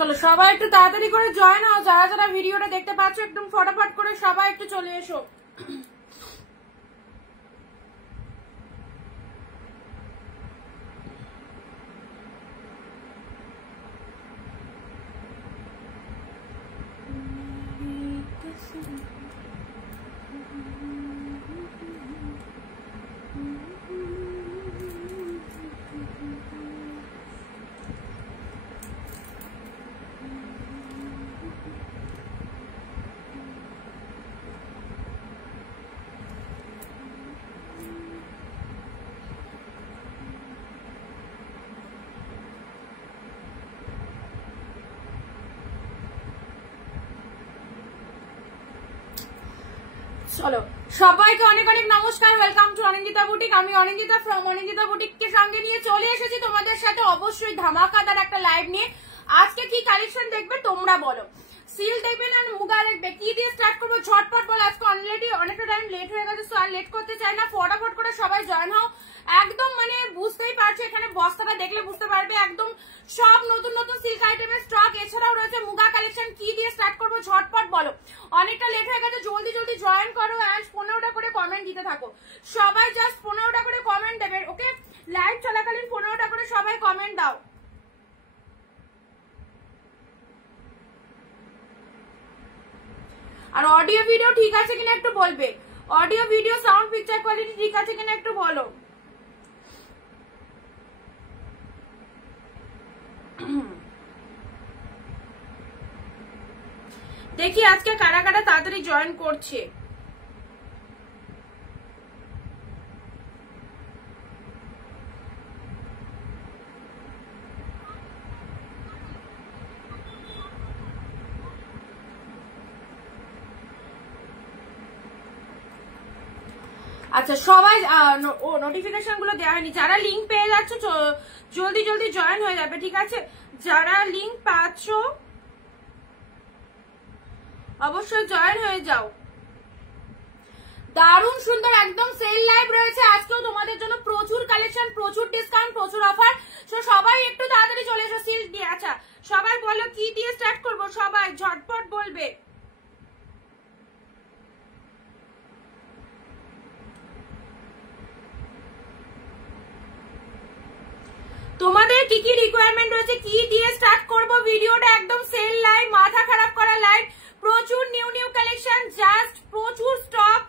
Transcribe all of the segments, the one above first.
চলো সবাই একটু তাড়াতাড়ি করে জয়েন হও, যারা যারা ভিডিওটা দেখতে পাচ্ছ একদম ফটাফট করে সবাই একটু চলে এসো। চলো সবাইকে অনেক অনেক নমস্কার, ওয়েলকাম টু অনিন্দিতা বুটিক। আমি অনিন্দিতা ফ্রম অনিন্দিতা বুটিক কে সঙ্গে নিয়ে চলে এসেছি তোমাদের সাথে অবশ্যই ধামাকাদার একটা লাইভ নিয়ে। আজকে কি কালেকশন দেখবে তোমরা বলো? সিল দেখবে না মুগা দেখবে? কি দিয়ে স্টার্ট করবো ঝটপট বলো। আজকে অলরেডি অনেকটা টাইম লেট হয়ে গেছে, সো আর লেট করতে চাই না, ফটাফট করে সবাই জয়েন হও। একদম মানে বুঝতেই পারছো, এখানে বস্তাটা দেখলে বুঝতে পারবে একদম সব নতুন নতুন সিল্ক আইটেমের স্টক, এছাড়াও রয়েছে মুগা কালেকশন। কি দিয়ে স্টার্ট করবো ঝটপট বলো, অনেকটা লেট হয়ে গেছে, জলদি জলদি জয়েন করো অ্যান্ড 15টা করে কমেন্ট দিতে থাকো। সবাই জাস্ট 15টা করে কমেন্ট দেবে, ওকে? লাইভ চলাকালীন 15টা করে সবাই কমেন্ট দাও। আর অডিও ভিডিও ঠিক আছে কিনা একটু বলবে, audio video sound picture quality ঠিক আছে কিনা একটু বলো। দেখি আজকে কারা কারা তাড়াতাড়ি জয়েন করছে। আচ্ছা সবাই নোটিফিকেশন গুলো দেওয়া হয়নি, যারা লিঙ্ক পেয়ে যাচ্ছ জলদি জলদি জয়েন হয়ে যাবে, ঠিক আছে? যারা লিঙ্ক পাচ্ছ অবশ্যই জয়েন হয়ে যাও। দারুণ সুন্দর একদম সেল লাইভ রয়েছে আজকেও তোমাদের জন্য, প্রচুর কালেকশন, প্রচুর ডিসকাউন্ট, প্রচুর অফার। সো সবাই একটু তাড়াতাড়ি চলে এসো সিল্ক দিয়ে। আচ্ছা সবাই বলো কি দিয়ে স্টার্ট করবো, সবাই ঝটপট বলবে। তোমাদের কি কি রিকোয়ারমেন্ট রয়েছে, কি দিয়ে স্টার্ট করব? ভিডিওটা একদম সেল লাইভ, মাথা খারাপ করা লাইভ, প্রচুর নিউ নিউ কালেকশন, জাস্ট প্রচুর স্টক।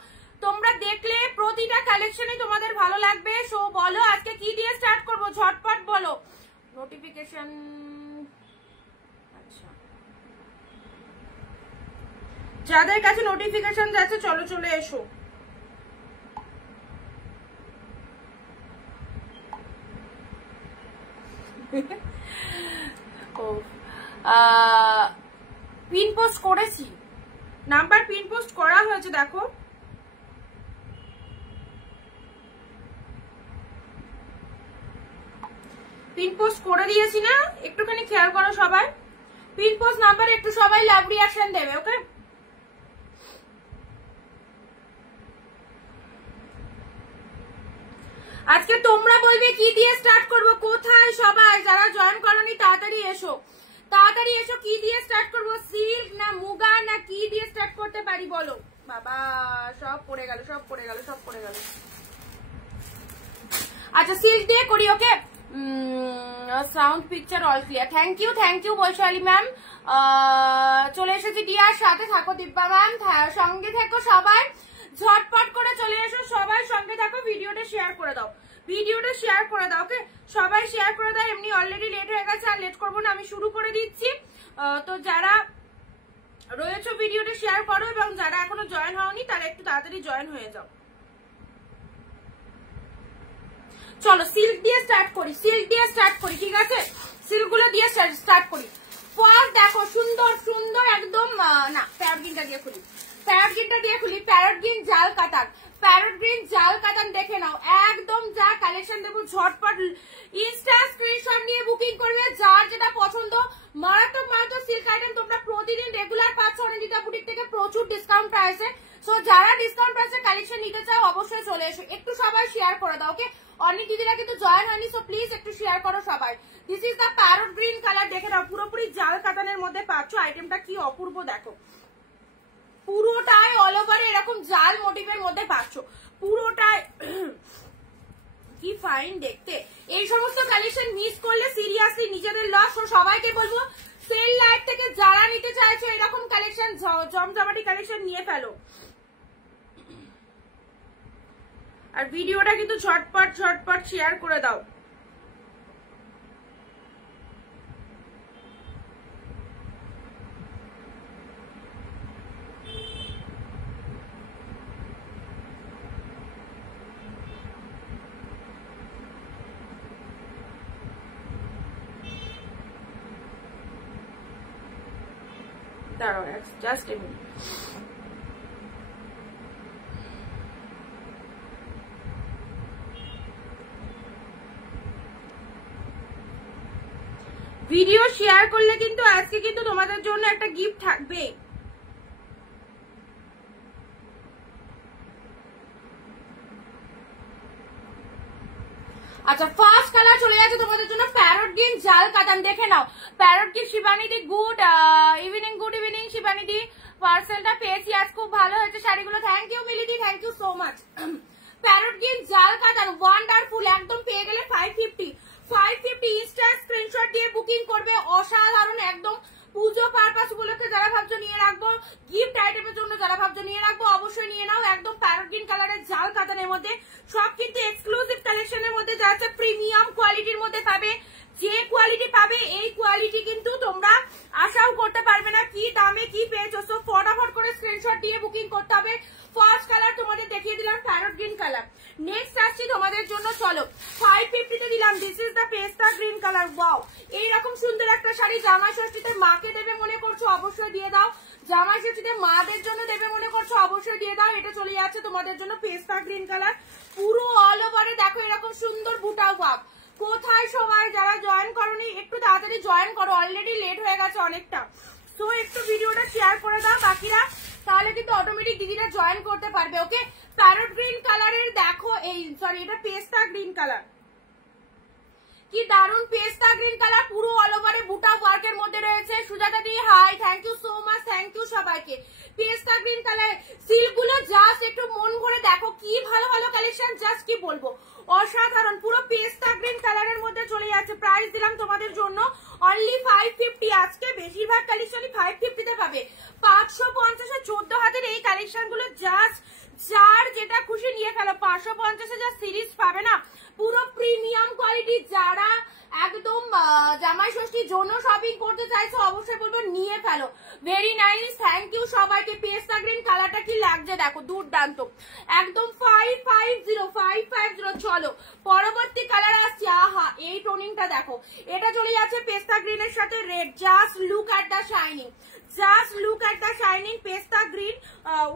তোমরা দেখলে প্রতিটা কালেকশনই তোমাদের ভালো লাগবে। সো বলো আজকে কি দিয়ে স্টার্ট করব, ঝটপট বলো। নোটিফিকেশন আচ্ছা যাদের কাছে নোটিফিকেশন যাচ্ছে চলো চলে এসো। পিন পোস্ট করেছি, নাম্বার পিন পোস্ট করা হয়েছে, দেখো পিন পোস্ট করে দিয়েছি না, একটুখানি খেয়াল করো সবাই। পিন পোস্ট নাম্বারে একটু সবাই লাভ রিঅ্যাকশন দেবে, ওকে? আজকে তোমরা বলবে কি দিয়ে স্টার্ট করব, কোথায় সবাই যারা জয়েন করোনি তাড়াতাড়ি এসো, তাড়াতাড়ি এসো। কি দিয়ে স্টার্ট করব, সিল্ক না মুগা না কি দিয়ে স্টার্ট করতে পারি বলো? বাবা সব পড়ে গেল, সব পড়ে গেল, সব পড়ে গেল। আচ্ছা সিল্ক দিয়ে করি, okay? Sound picture all clear, thank you Baishali ma'am. চলে এসেছি ডিয়ার, সাথে থাকো দিব্যা ম্যাম, সঙ্গে থাকো সবাই, ঝটপট করে চলে এসো সবাই, সঙ্গে থাকো। ভিডিওটা শেয়ার করে দাও, ভিডিওটা শেয়ার করে দাও, ওকে? সবাই শেয়ার করে দাও, এমনি অলরেডি লেট হয়ে গেছে, আর লেট করবো না, আমি শুরু করে দিচ্ছি। তো যারা রয়েছে ভিডিওটা শেয়ার করো, এবং যারা এখনো জয়েন হওনি তারা একটু তাড়াতাড়ি জয়েন হয়ে যাও। চলো সিল্ক দিয়ে স্টার্ট করি, সিল্ক দিয়ে স্টার্ট করি, ঠিক আছে? সিল্ক গুলো দিয়ে স্টার্ট করি। ফার্স্ট দেখো সুন্দর সুন্দর একদম, না প্যারট গ্রিনটা দিয়ে খুলি, প্যারট গ্রিনটা দিয়ে খুলি। প্যারট গ্রিন জাল কাতান, প্যারট গ্রিন জাল কাতান দেখে নাও, একদম যা কালেকশন দেবো ঝটপট ইনস্টা স্ক্রিনশট নিয়ে বুকিং করবে, যার যেটা পছন্দ। মারাত্মক মারাত্মক সিল্ক আইটেম তোমরা প্রতিদিন রেগুলার পাচ্ছ অনিন্দিতা বুটিক থেকে, প্রচুর ডিসকাউন্ট প্রাইসে। সো যারা ডিসকাউন্ট প্রাইসে কালেকশন নিতে চাও অবশ্যই চলে এসো, একটু সবাই শেয়ার করে দাও। ওকে, অনেক দিদিরা কিন্তু জয়েন হয়নি, সো প্লিজ একটু শেয়ার করো সবাই। This is the parrot green colour, দেখে নাও পুরোপুরি জাল কাতানের মধ্যে পাচ্ছ। আইটেমটা কি অপূর্ব দেখো, পুরোটাই অল ওভারে এরকম জাল মোটিভের মধ্যে পাচ্ছ, পুরোটাই কি ফাইন দেখতে। এই সমস্ত কালেকশন মিস করলে সিরিয়াসলি নিজেদের লস। ও সবাইকে বলবো সেল লাইভ থেকে যারা নিতে চাইছো এরকম কালেকশন জমজমাটি কালেকশন নিয়ে ফেলো। আর ভিডিওটা কিন্তু ঝটপট ঝটপট শেয়ার করে দাও। দাঁড়াও just a minute. Video share করলে কিন্তু আজকে কিন্তু তোমাদের জন্য একটা গিফট থাকবে। আচ্ছা, ফার্স্ট কালার চলে যাচ্ছে তোমাদের জন্য প্যারট গ্রিন জাল কাতান, দেখে নাও। প্যারট গ্রিন শিবানীদি গুড ইভিনিং শিবানীদি, পার্সেলটা পেয়েছি আজ, খুব ভালো হয়েছে শাড়িগুলো, থ্যাংক ইউ মিলিদি, thank you so much. Parrot green জাল কাতান ওয়ান্ডারফুল, একদম পেয়ে গেলে 550 ইনস্ট্যান্ট স্ক্রিনশট দিয়ে বুকিং করবে, অসাধারণ একদম। পুজো পারপাস উপলক্ষে যারা ভাবছো নিয়ে রাখবো, গিফট আইটেমের জন্য যারা ভাবছো নিয়ে রাখবো, অবশ্যই নিয়ে নাও। একদম প্যারট গ্রিন কালারের জাল কাতানের মধ্যে, সব কিন্তু এক্সক্লুসিভ কালেকশনের মধ্যে যাচ্ছে, প্রিমিয়াম কোয়ালিটির মধ্যে পাবে। যে কোয়ালিটি পাবে এই কোয়ালিটি কিন্তু তোমরা আশাও করতে পারবে না কি দামে কি পেয়েছো। সো ফটাফট করে স্ক্রিনশট দিয়ে বুকিং করতে হবে। ফার্স্ট কালার তোমাদের দেখিয়ে দিলাম প্যারট গ্রিন কালার। নেক্সট আসছি তোমাদের জন্য, চলো 550 তে দিলাম। দিস ইজ দ্য পেস্তা গ্রিন কালার। ওয়াও, এইরকম সুন্দর একটা শাড়ি জামাই ষষ্ঠীতে মাকে দেবে মনে করছো, অবশ্যই দিয়ে দাও। জামাই ষষ্ঠীতে মাদের জন্য দেবে মনে করছো, অবশ্যই দিয়ে দাও। এটা চলে যাচ্ছে তোমাদের জন্য পেস্তা গ্রিন কালার, পুরো অল ওভারে দেখো এরকম সুন্দর বুটা ওয়ার্ক। কোথায় সবাই যারা জয়েন করোনি একটু তাড়াতাড়ি জয়েন করো, অলরেডি লেট হয়ে গেছে অনেকটা। সো একটু ভিডিওটা শেয়ার করে দাও বাকিরা, তাহলে কিন্তু অটোমেটিক দিদিরা জয়েন করতে পারবে। ওকে, প্যারট গ্রিন কালারের দেখো, এই সরি এটা পেস্তা গ্রিন কালার, কি দারুন পেস্তা গ্রিন কালার, পুরো অল ওভারে বুটা ওয়ার্কের মধ্যে রয়েছে। সুজাতা দি hi, thank you so much, thank you সবাইকে। পেস্তা গ্রিন কালার সিল্ক গুলো জাস্ট একটু মন ভরে দেখো, কি ভালো ভালো কালেকশন, জাস্ট কি বলবো, অসাধারণ। পুরো পেস্তা গ্রিন কালারের মধ্যে চলে যাচ্ছে। প্রাইস দিলাম তোমাদের জন্য অনলি 550। আজকে বেশিরভাগ কালেকশনই 550 তে পাবে। 550 14 হাতের এই কালেকশন গুলো জাস্ট যার যেটা খুশি নিয়ে ফেলো। 550 যা সিরিজ পাবে না, পুরো প্রিমিয়াম কোয়ালিটি। যারা একদম জামাই ষষ্ঠীর জন্য শপিং করতে চাইছো অবশ্যই বলবো নিয়ে ফেলো। ভেরি নাইস, থ্যাংক ইউ সবাইকে। পেস্তা গ্রিন কালারটা কি লাগছে দেখো, দুর্দান্ত একদম। 550। চলো পরবর্তী কালার আসছে। আহা, এই টোনিংটা দেখো, এটা চলে যাচ্ছে পেস্তা গ্রিনের সাথে red. Just look at the shining, just look at the shining. পেস্তা গ্রিন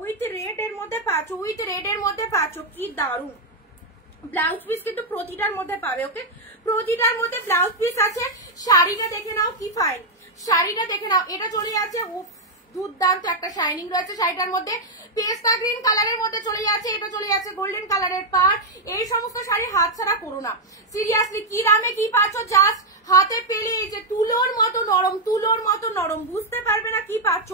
উইথ রেড এর মধ্যে পাচ্ছ, উইথ রেড এর মধ্যে পাচ্ছ, কি দারুন। ব্লাউজ পিস কিন্তু প্রতিটার মধ্যে পাবে। ওকে, প্রতিটার মধ্যে ব্লাউজ পিস আছে। শাড়িটা দেখে নাও কি ফাইন, শাড়িটা দেখে নাও। এটা চলে যাচ্ছে দুর্দান্ত একটা শাইনিং রয়েছে শাড়িটার মধ্যে। পেস্তা গ্রিন কালারের মধ্যে চলে যাচ্ছে, এটা চলে যাচ্ছে গোল্ডেন কালারের পার। এই সমস্ত শাড়ি হাতছাড়া করো না, সিরিয়াসলি। কি দামে কি পাচ্ছ, জাস্ট হাতে পেলে এই যে তুলোর মতো নরম, তুলোর মতো নরম, বুঝতে পারবে না কি পাচ্ছ।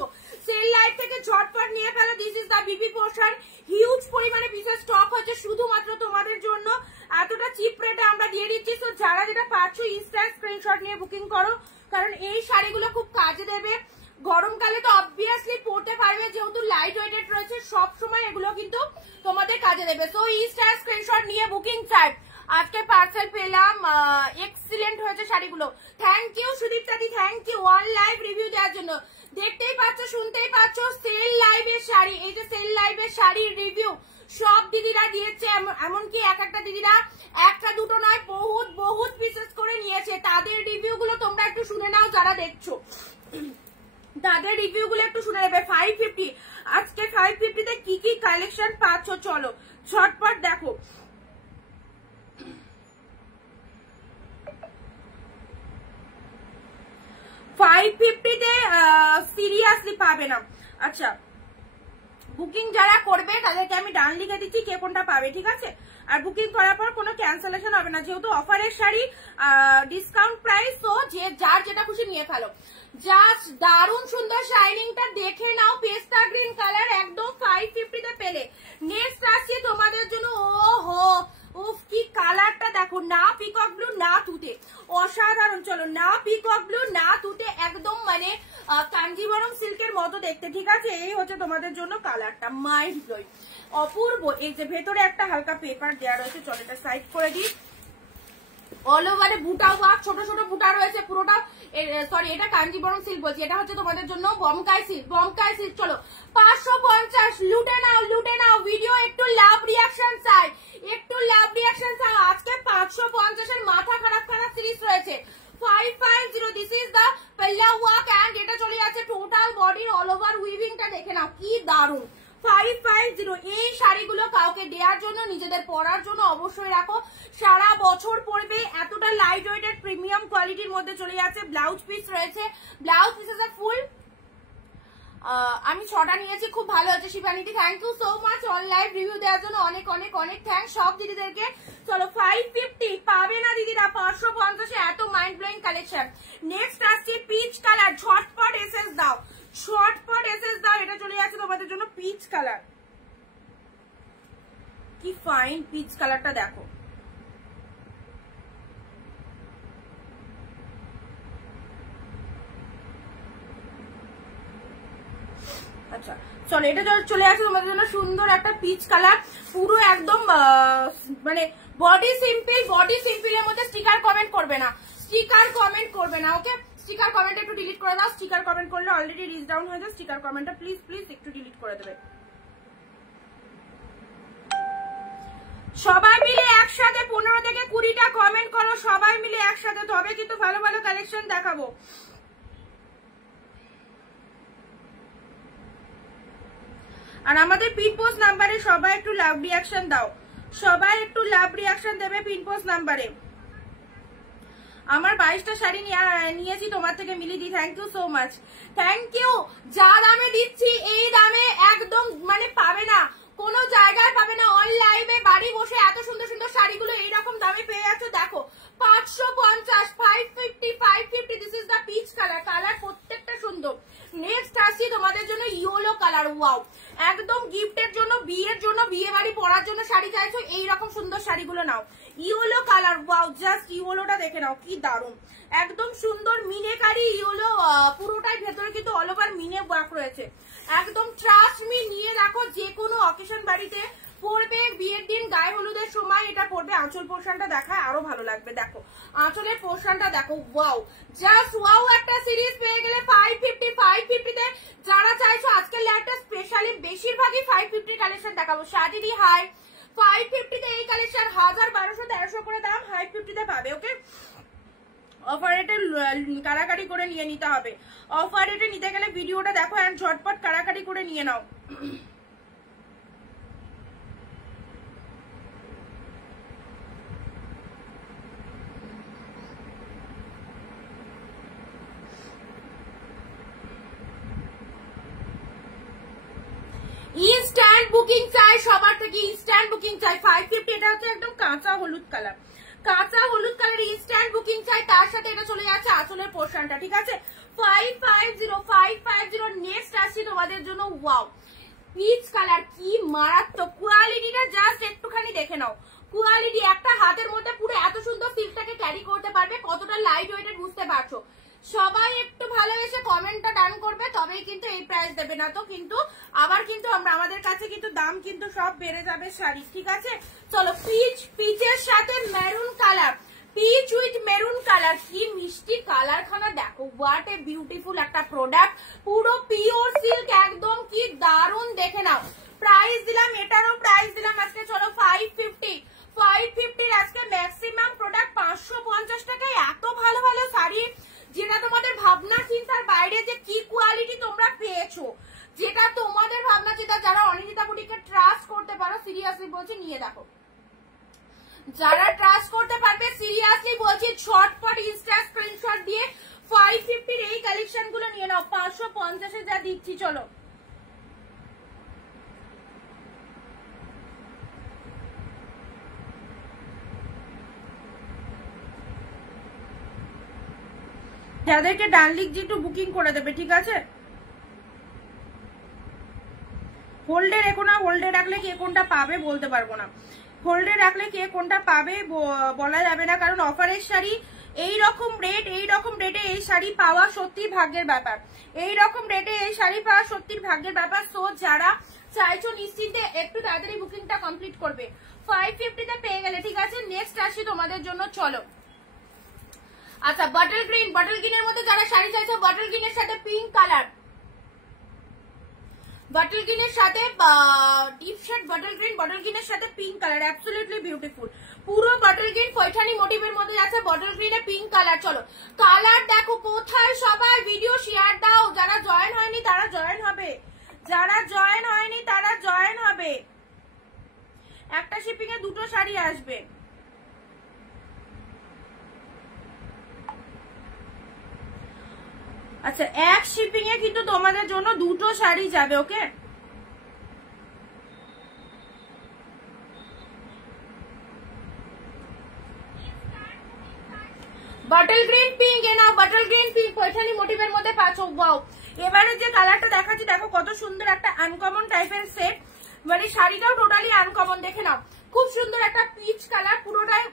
সেল লাইভ থেকে ঝটপট নিয়ে ফেলো। This is the Bibi portion, huge পরিমাণে পিসের স্টক হচ্ছে শুধুমাত্র তোমাদের জন্য। এতটা চিপ রেটে আমরা দিয়ে দিচ্ছি। তো যারা যেটা পাচ্ছ ইনস্ট্যান্ট স্ক্রিনশট নিয়ে বুকিং করো, কারণ এই শাড়িগুলো খুব কাজে দেবে। গরমকালে তো অবভিয়াসলি পরতে পারবে, যেহেতু লাইট ওয়েটেড রয়েছে, সবসময় এগুলো কিন্তু তোমাদের কাজে দেবে। তো ইনস্ট্যান্ট স্ক্রিনশট নিয়ে বুকিং চাই। আজকে পার্সেল পেলাম, এক্সিলেন্ট হয়েছে শাড়িগুলো। থ্যাংক ইউ সুদীপ্তা দি, thank you one live review দেওয়ার জন্য। দেখতেই পাচ্ছ, শুনতেই পাচ্ছ, সেল লাইভের শাড়ি, এই যে সেল লাইভের শাড়ির রিভিউ সব দিদিরা দিয়েছে। এমনকি এক একটা দিদিরা একটা দুটো নয় বহুত বহুত পিসেস করে নিয়েছে। তাদের রিভিউ গুলো তোমরা একটু শুনে নাও, যারা দেখছো তাদের রিভিউ গুলো একটু শুনে নেবে। 550 আজকে 550 তে কি কি কালেকশন পাচ্ছ চলো ঝটপট দেখো। সিরিয়াসলি পাবে না। আচ্ছা বুকিং যারা করবে তাদেরকে আমি ডান লিখে দিচ্ছি কে কোনটা পাবে, ঠিক আছে? আর বুকিং করার পর কোনো ক্যান্সেলেশন হবে না, যেহেতু অফারের শাড়ি, ডিসকাউন্ট প্রাইস, তো যে যার যেটা খুশি নিয়ে ফেলো। জাস্ট দারুণ সুন্দর শাইনিংটা দেখে নাও, পেস্তা গ্রিন কালার একদম 550 তে পেলে। নেক্সট আসছে তোমাদের জন্য, ওহো উফ কি কালারটা দেখো, না পিকক ব্লু না তুতে, অসাধারণ। চলো, না পিকক ব্লু না তুতে, একদম মানে কাঞ্জিবরম সিল্কের মতো দেখতে, ঠিক আছে? এই হচ্ছে তোমাদের জন্য কালারটা, মাইন্ড ব্লোয়িং, অপূর্ব। এই যে ভেতরে একটা হালকা পেপার দেওয়া রয়েছে, চলো এটা সাইড করে দিই। অল ওভারে বুটা ওয়ার্ক, ছোট ছোট বুটা রয়েছে পুরোটা, সরি এটা কাঞ্জিবরম সিল্ক বলছি, এটা হচ্ছে তোমাদের জন্য বমকাই সিল্ক, বমকাই সিল্ক। চলো 550, লুটে নাও লুটে নাও। ভিডিও একটু লাভ রিয়াকশন চাই, একটু লাভ রিয়াকশন চাই। আজকে 550 এর মাথা খারাপ খারাপ সিরিজ রয়েছে। 550, দিস ইজ দা পেল্লা ওয়ার্ক এন্ড এটা চলে যাচ্ছে টোটাল বডির অল ওভার উইভিংটা দেখে নাও কি দারুণ। 550, এই শাড়িগুলো কাউকে দেওয়ার জন্য, নিজেদের পরার জন্য অবশ্যই রাখো, সারা বছর পরবে। এতটা লাইট ওয়েটেড প্রিমিয়াম কোয়ালিটির মধ্যে চলে যাচ্ছে। ব্লাউজ পিস রয়েছে, ব্লাউজ পিস আছে ফুল। আমি 6টা নিয়েছি, খুব ভালো হচ্ছে শিবানীদি, thank you so much on live review দেওয়ার জন্য, অনেক অনেক অনেক থ্যাংকস সব দিদিদেরকে। চলো 550 পাবে না দিদিরা, 550 এত মাইন্ড ব্লোয়িং কালেকশন। নেক্সট আসছে পিচ কালার, ঝটপট এসএস দাও, ঝটপট এসএস দাও। এটা চলে যাচ্ছে তোমাদের জন্য পিচ কালার, কি ফাইন পিচ কালারটা দেখো। আচ্ছা চলো, এটা চলে আসছে তোমাদের জন্য সুন্দর একটা পিচ কালার, পুরো একদম মানে বডি সিম্পল, বডি সিম্পল এর মধ্যে স্টিকার কমেন্ট করবে না, স্টিকার কমেন্ট করবে না, ওকে? স্টিকার কমেন্ট একটু ডিলিট করে দাও, স্টিকার কমেন্ট করলে অলরেডি রিচ ডাউন হয়ে যায়। স্টিকার কমেন্টটা প্লিজ প্লিজ একটু ডিলিট করে দেবে। সবাই মিলে একসাথে 15 থেকে 20টা কমেন্ট করো, সবাই মিলে একসাথে, তবে কিন্তু ভালো ভালো কালেকশন দেখাবো। আর আমাদের পিন পোস্ট নাম্বারে সবাই একটু লাভ রিয়াকশন দাও, সবাই একটু লাভ রিয়াকশন দেবে পিন পোস্ট নাম্বারে। আমার 22টা শাড়ি নিয়েছি তোমার থেকে মিলিদি, thank you so much, thank you. যা দামে দিচ্ছি এই দামে একদম মানে পাবে না, কোনো জায়গায় পাবে না। অনলাইনে বাড়ি বসে এত সুন্দর সুন্দর শাড়িগুলো এইরকম দামে পেয়ে যাচ্ছ। দেখো 550, 550, 550, this is the peach colour, colour প্রত্যেকটা সুন্দর। নেক্সট আসছি তোমাদের জন্য ইয়েলো কালার, ওয়াও একদম গিফটের জন্য, বিয়ের জন্য, বিয়ে বাড়ি পরার জন্য শাড়ি চাইছো, এইরকম সুন্দর শাড়িগুলো নাও। ইয়েলো কালার, ওয়াও জাস্ট ইয়েলোটা দেখে নাও কি দারুণ, একদম সুন্দর মিনেকারি ইয়েলো, পুরোটাই ভেতরে কিন্তু অল ওভার মিনে ওয়ার্ক রয়েছে। একদম ট্রাস্ট মি, নিয়ে দেখো যে কোনো অকেশন বাড়িতে পরবে, বিয়ের দিন গায়ে হলুদের সময় এটা পরবে। আঁচল পোর্শনটা দেখায় আরো ভালো লাগবে, দেখো আঁচলের পোর্শনটা দেখো, ওয়াও জাস্ট ওয়াও। একটা সিরিজ পেয়ে গেলে 550, 550 তে। যারা চাইছো আজকের লাইভটা স্পেশালি বেশিরভাগই 550 কালেকশন দেখাবো। শাড়িরই হাই 550 তে এই কালেকশন 1000, 1200, 1300 করে দাম, 550 তে পাবে, ওকে? অফার রেটে কারাকারি করে নিয়ে নিতে হবে, অফার রেটে নিতে গেলে ভিডিওটা দেখো এন্ড ঝটপট কারাকারি করে নিয়ে নাও। ইনস্ট্যান্ট বুকিং চাই সবার থেকে, ইনস্ট্যান্ট বুকিং চাই। 550, এটা হচ্ছে একদম কাঁচা হলুদ কালার, কাঁচা হলুদ কালার, ইনস্ট্যান্ট বুকিং চাই। তার সাথে এটা চলে যাচ্ছে আঁচলের পোর্শনটা, ঠিক আছে? 550, 550। নেক্সট আসছি তোমাদের জন্য, ওয়াও পিচ কালার, কি মারাত্মক কোয়ালিটিটা, জাস্ট একটুখানি দেখে নাও কোয়ালিটি। একটা হাতের মধ্যে পুরো এত সুন্দর সিল্কটাকে ক্যারি করতে পারবে, কতটা লাইট ওয়েটেড বুঝতে পারছো। সবাই একটু ভালোবেসে কমেন্টটা ডান করবে, তবেই কিন্তু এই প্রাইস দেবে, না তো কিন্তু আবার কিন্তু আমাদের কাছে কিন্তু দাম কিন্তু সব বেড়ে যাবে শাড়ি, ঠিক আছে? চলো পিচ, পিচের সাথে maroon colour, peach with maroon colour, কি মিষ্টি কালার খানা দেখো, হোয়াট এ বিউটিফুল একটা প্রোডাক্ট, পুরো পিওর সিল্ক একদম, কি দারুণ দেখে নাও। প্রাইস দিলাম, এটারও প্রাইস দিলাম আজকে, চলো 550, 550 আজকে ম্যাক্সিমাম প্রোডাক্ট 550 টাকায়। এত ভালো ভালো শাড়ি, যেটা তোমাদের ভাবনা চিন্তার বাইরে, যে কি কোয়ালিটি তোমরা পেয়েছো, যেটা তোমাদের ভাবনা চিন্তা। যারা অনিন্দিতা বুটিককে ট্রাস্ট করতে পারো, সিরিয়াসলি বলছি নিয়ে দেখো, যারা ট্রাস্ট করতে পারবে সিরিয়াসলি বলছি ঝটপট ইনস্টা স্ক্রিনশট দিয়ে 550 এই কালেকশন গুলো নিয়ে নাও। 550 যা দিচ্ছি, চলো যাদেরকে ডানলিক জি একটু বুকিং করে দেবে, ঠিক আছে? হোল্ডে রেখো না, হোল্ডে রাখলে কে কোনটা পাবে বলতে পারবো না, হোল্ডে রাখলে কে কোনটা পাবে বলা যাবে না, কারণ অফারের শাড়ি এইরকম রেটে এই শাড়ি পাওয়া সত্যি ভাগ্যের ব্যাপার, এইরকম রেটে এই শাড়ি পাওয়া সত্যি ভাগ্যের ব্যাপার। সো যারা চাইছো নিশ্চিন্তে একটু তাড়াতাড়ি বুকিংটা কমপ্লিট করবে। 550 পেয়ে গেলে, ঠিক আছে? নেক্সট আসি তোমাদের জন্য, চলো। আচ্ছা, বটল গ্রিনের মধ্যে যারা শাড়ি চাইছো, বটল গ্রিনের সাথে পিঙ্ক কালার, বটল গ্রিনের সাথে ডিপ শেড বটল গ্রিনের সাথে পিঙ্ক কালার, অ্যাবসলিউটলি বিউটিফুল। পুরো বটল গ্রিন পৈঠানি মোটিভের মধ্যে আছে, বটল গ্রিনে পিঙ্ক কালার। চলো কালার দেখো কোথায়, সবাই ভিডিও শেয়ার দাও। যারা জয়েন হয়নি তারা জয়েন হবে, যারা জয়েন হয়নি তারা জয়েন হবে। একটা শিপিং এ দুটো শাড়ি আসবে। আচ্ছা, এক শিপিং এ কিন্তু তোমাদের জন্য দুটো শাড়ি যাবে, ওকে? বটল গ্রিন পিঙ্ক, এ নাও বটল গ্রিন পিঙ্ক পৈঠানি মোটিভের মধ্যে পাচ্ছো। ওয়াও, এবারে যে কালারটা দেখাচ্ছি দেখো কত সুন্দর একটা আনকমন টাইপের সেট, মানে শাড়িটাও টোটালি আনকমন। দেখে নাও, খুব সুন্দর একটা পিচ কালার, পুরোটাই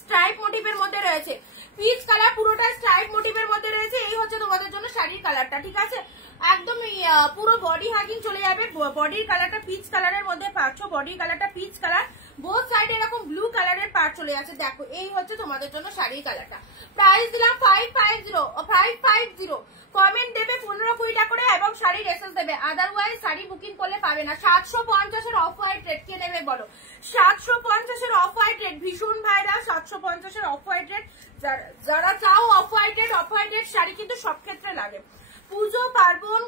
স্ট্রাইপ মোটিভের মধ্যে রয়েছে, পিচ কালার পুরোটা স্ট্রাইপ মোটিভের মধ্যে রয়েছে। এই হচ্ছে তোমাদের জন্য শাড়ির কালারটা, ঠিক আছে? একদম পুরো বডি হাগিং চলে যাবে। বডির কালারটা পিচ কালারের মধ্যে পাচ্ছ, বডির কালারটা পিচ কালার, বোথ সাইডে এরকম ব্লু কালারের পার্ট চলে যাচ্ছে। দেখো এই হচ্ছে তোমাদের জন্য শাড়ির কালারটা। প্রাইস দিলাম 550। কমেন্ট দেবে 15-20 টাকা করে এবং শাড়ির এসএস দেবে, আদারওয়াইজ শাড়ি বুকিং করলে পাবে না। 750 অফ হোয়াইট রেড, কে নেবে বলো? 750 অফ হোয়াইট রেড, ভীষণ ভাইরা। 750 অফ হোয়াইট রেড, যারা চাও অফ হোয়াইট রেড শাড়ি কিন্তু সব ক্ষেত্রে লাগে, পুজো পার্বণ,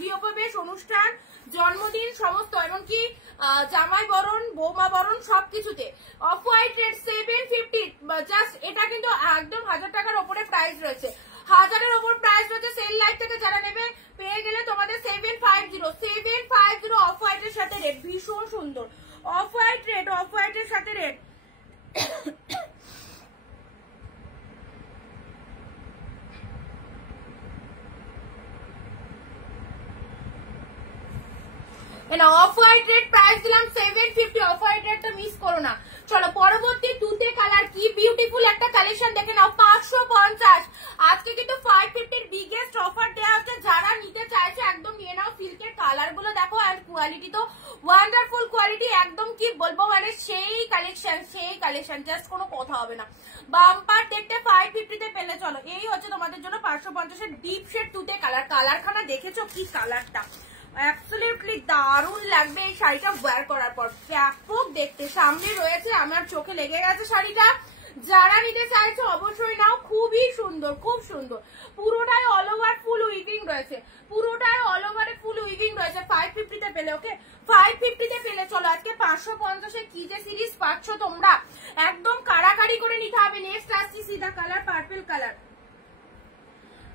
গৃহপ্রবেশ অনুষ্ঠান, জন্মদিন সমস্ত, এমনকি জামাই বরণ, বৌমা বরণ সবকিছুতে অফ হোয়াইট রেড 750। জাস্ট এটা কিন্তু একদম 1000 টাকার উপরে প্রাইস রয়েছে, 1000-এর উপর প্রাইস রয়েছে। সেল লাইভ থেকে যারা নেবে পেয়ে গেলে তোমাদের 750 অফ হোয়াইটের সাথে রেড, ভীষণ সুন্দর অফ হোয়াইটের সাথে red. Off white red price দিলাম 750, অফ হোয়াইট রেডটা মিস করো না। চলো পরবর্তী তুতে কালার, কি বিউটিফুল একটা কালেকশন দেখে নাও। 550, আজকে কিন্তু 550-র বিগেস্ট অফার দেওয়া হচ্ছে। যারা নিতে চাইছে একদম নিয়ে নাও। সিল্কের কালার গুলো দেখো, আর কোয়ালিটি তো ওয়ান্ডারফুল কোয়ালিটি, একদম কি বলবো, মানে সেই কালেকশন, জাস্ট কোনো কথা হবে না। বাম্পার দেখতে 550-তে পেলে। চলো এই হচ্ছে তোমাদের জন্য 550-এর ডিপ শেড তুতে কালার। কালারখানা দেখেছো কি কালারটা, অ্যাবসলিউটলি দারুণ লাগবে এই শাড়িটা ওয়্যার করার পর, ব্যাপক দেখতে। সামনে রয়েছে, আমার চোখে লেগে গেছে শাড়িটা। যারা নিতে চাইছো অবশ্যই নাও, খুবই সুন্দর, খুব সুন্দর। পুরোটাই অল ওভার ফুল উইভিং রয়েছে, পুরোটাই অল ওভারে ফুল উইভিং রয়েছে। 550-তে পেলে, ওকে? 550-তে পেলে। চলো আজকে 550-এ কি যে সিরিজ পাচ্ছ তোমরা, একদম কাড়াকাড়ি করে নিতে হবে। নেক্সট আসছি সিদা কালার, পার্পল কালার,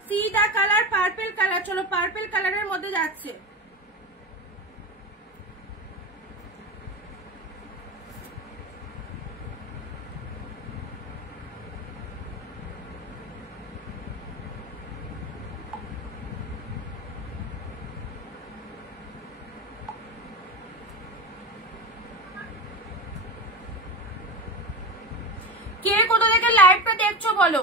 সিদা কালার, পার্পল কালার। চলো পার্পল কালারের মধ্যে যাচ্ছে। কে কোথা থেকে লাইভটা দেখছো বলো?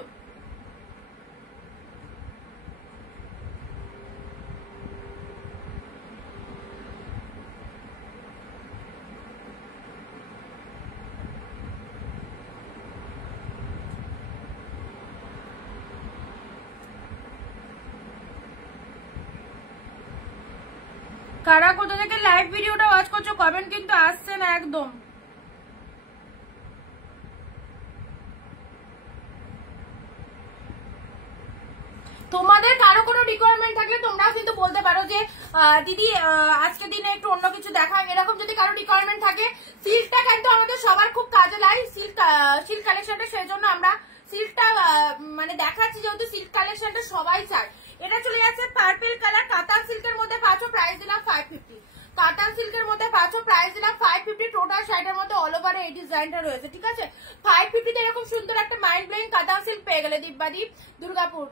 কারা কোথা থেকে লাইভ ভিডিওটা ওয়াচ করছো? কমেন্ট কিন্তু আসছে না একদম। তোমাদের কারো কোনো রিকোয়ারমেন্ট থাকলে তোমরাও কিন্তু বলতে পারো যে দিদি আজকের দিনে একটু অন্য কিছু দেখা, এরকম যদি কারো রিকোয়ারমেন্ট থাকে। সিল্কটা কিন্তু আমাদের সবার খুব কাজে লাগে, সিল্ক কালেকশনটা, সেই জন্য আমরা সিল্কটা মানে দেখাচ্ছি, যেহেতু সিল্ক কালেকশনটা সবাই চায়। এটা চলে যাচ্ছে পার্পল কালার, কাতান সিল্কের মধ্যে পাচ্ছ, প্রাইস দিলাম 550। কাতান সিল্কের মধ্যে পাচ্ছ, প্রাইস দিলাম 550। টোটাল শাড়িটার মধ্যে অল ওভার এই ডিজাইনটা রয়েছে, ঠিক আছে? 550-তে এরকম সুন্দর একটা মাইন্ড ব্লোয়িং কাতান সিল্ক পেয়ে গেলে দিব্যাদি দুর্গাপুর।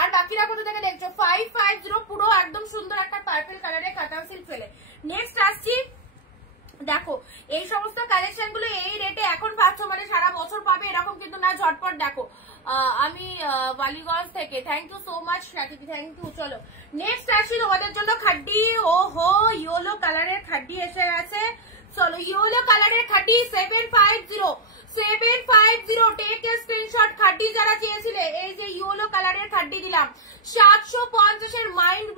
আর বাকিরা কোথা থেকে দেখছো? 550 পুরো একদম সুন্দর একটা পার্পল কালারের কাতান সিল্ক ফেলে। নেক্সট আসছি, দেখো এই সমস্ত কালেকশন গুলো এই রেটে এখন পাচ্ছ মানে সারা বছর পাবে এরকম কিন্তু না, ঝটপট দেখো। আমি বালিগঞ্জ থেকে, থ্যাংক ইউ সো মাচ স্বাতীদি, থ্যাংক ইউ। চলো নেক্সট আসি তোমাদের জন্য খাড্ডি, ও হো ইয়েলো কালারের খাড্ডি এসে গেছে। চলো ইয়েলো কালারের খাড্ডি 750 টেক এ স্ক্রিনশট। খাড্ডি যারা চেয়েছিলে এই যে ইয়েলো কালারের খাড্ডি দিলাম 750 এর, মাইন্ড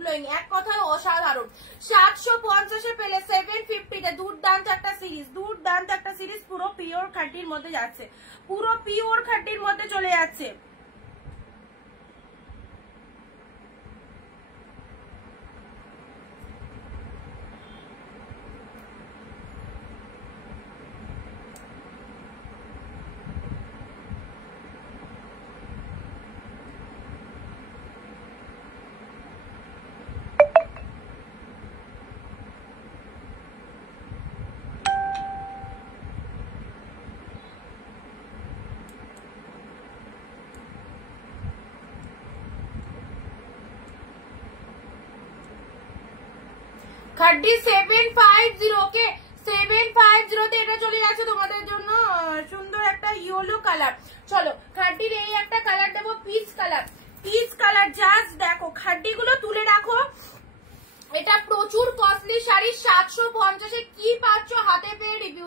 ব্লোয়িং, এক কথায় অসাধারণ। 750 এ পেলে 750 তে দুর্দান্ত একটা সিরিজ, পুরো পিওর খাড্ডির মধ্যে যাচ্ছে, পুরো পিওর খাড্ডির মধ্যে চলে যাচ্ছে। খাড্ডি 750, ওকে 750 তে এটা চলে যাচ্ছে তোমাদের জন্য সুন্দর একটা ইয়েলো কালার। চলো খাড্ডির এই একটা কালার দেবো, পিচ কালার। জাস্ট দেখো খাড্ডি গুলো তুলে রাখো, এটা প্রচুর কস্টলি শাড়ি। 750 এ কি পাচ্ছ? হাতে পেয়ে রিভিউ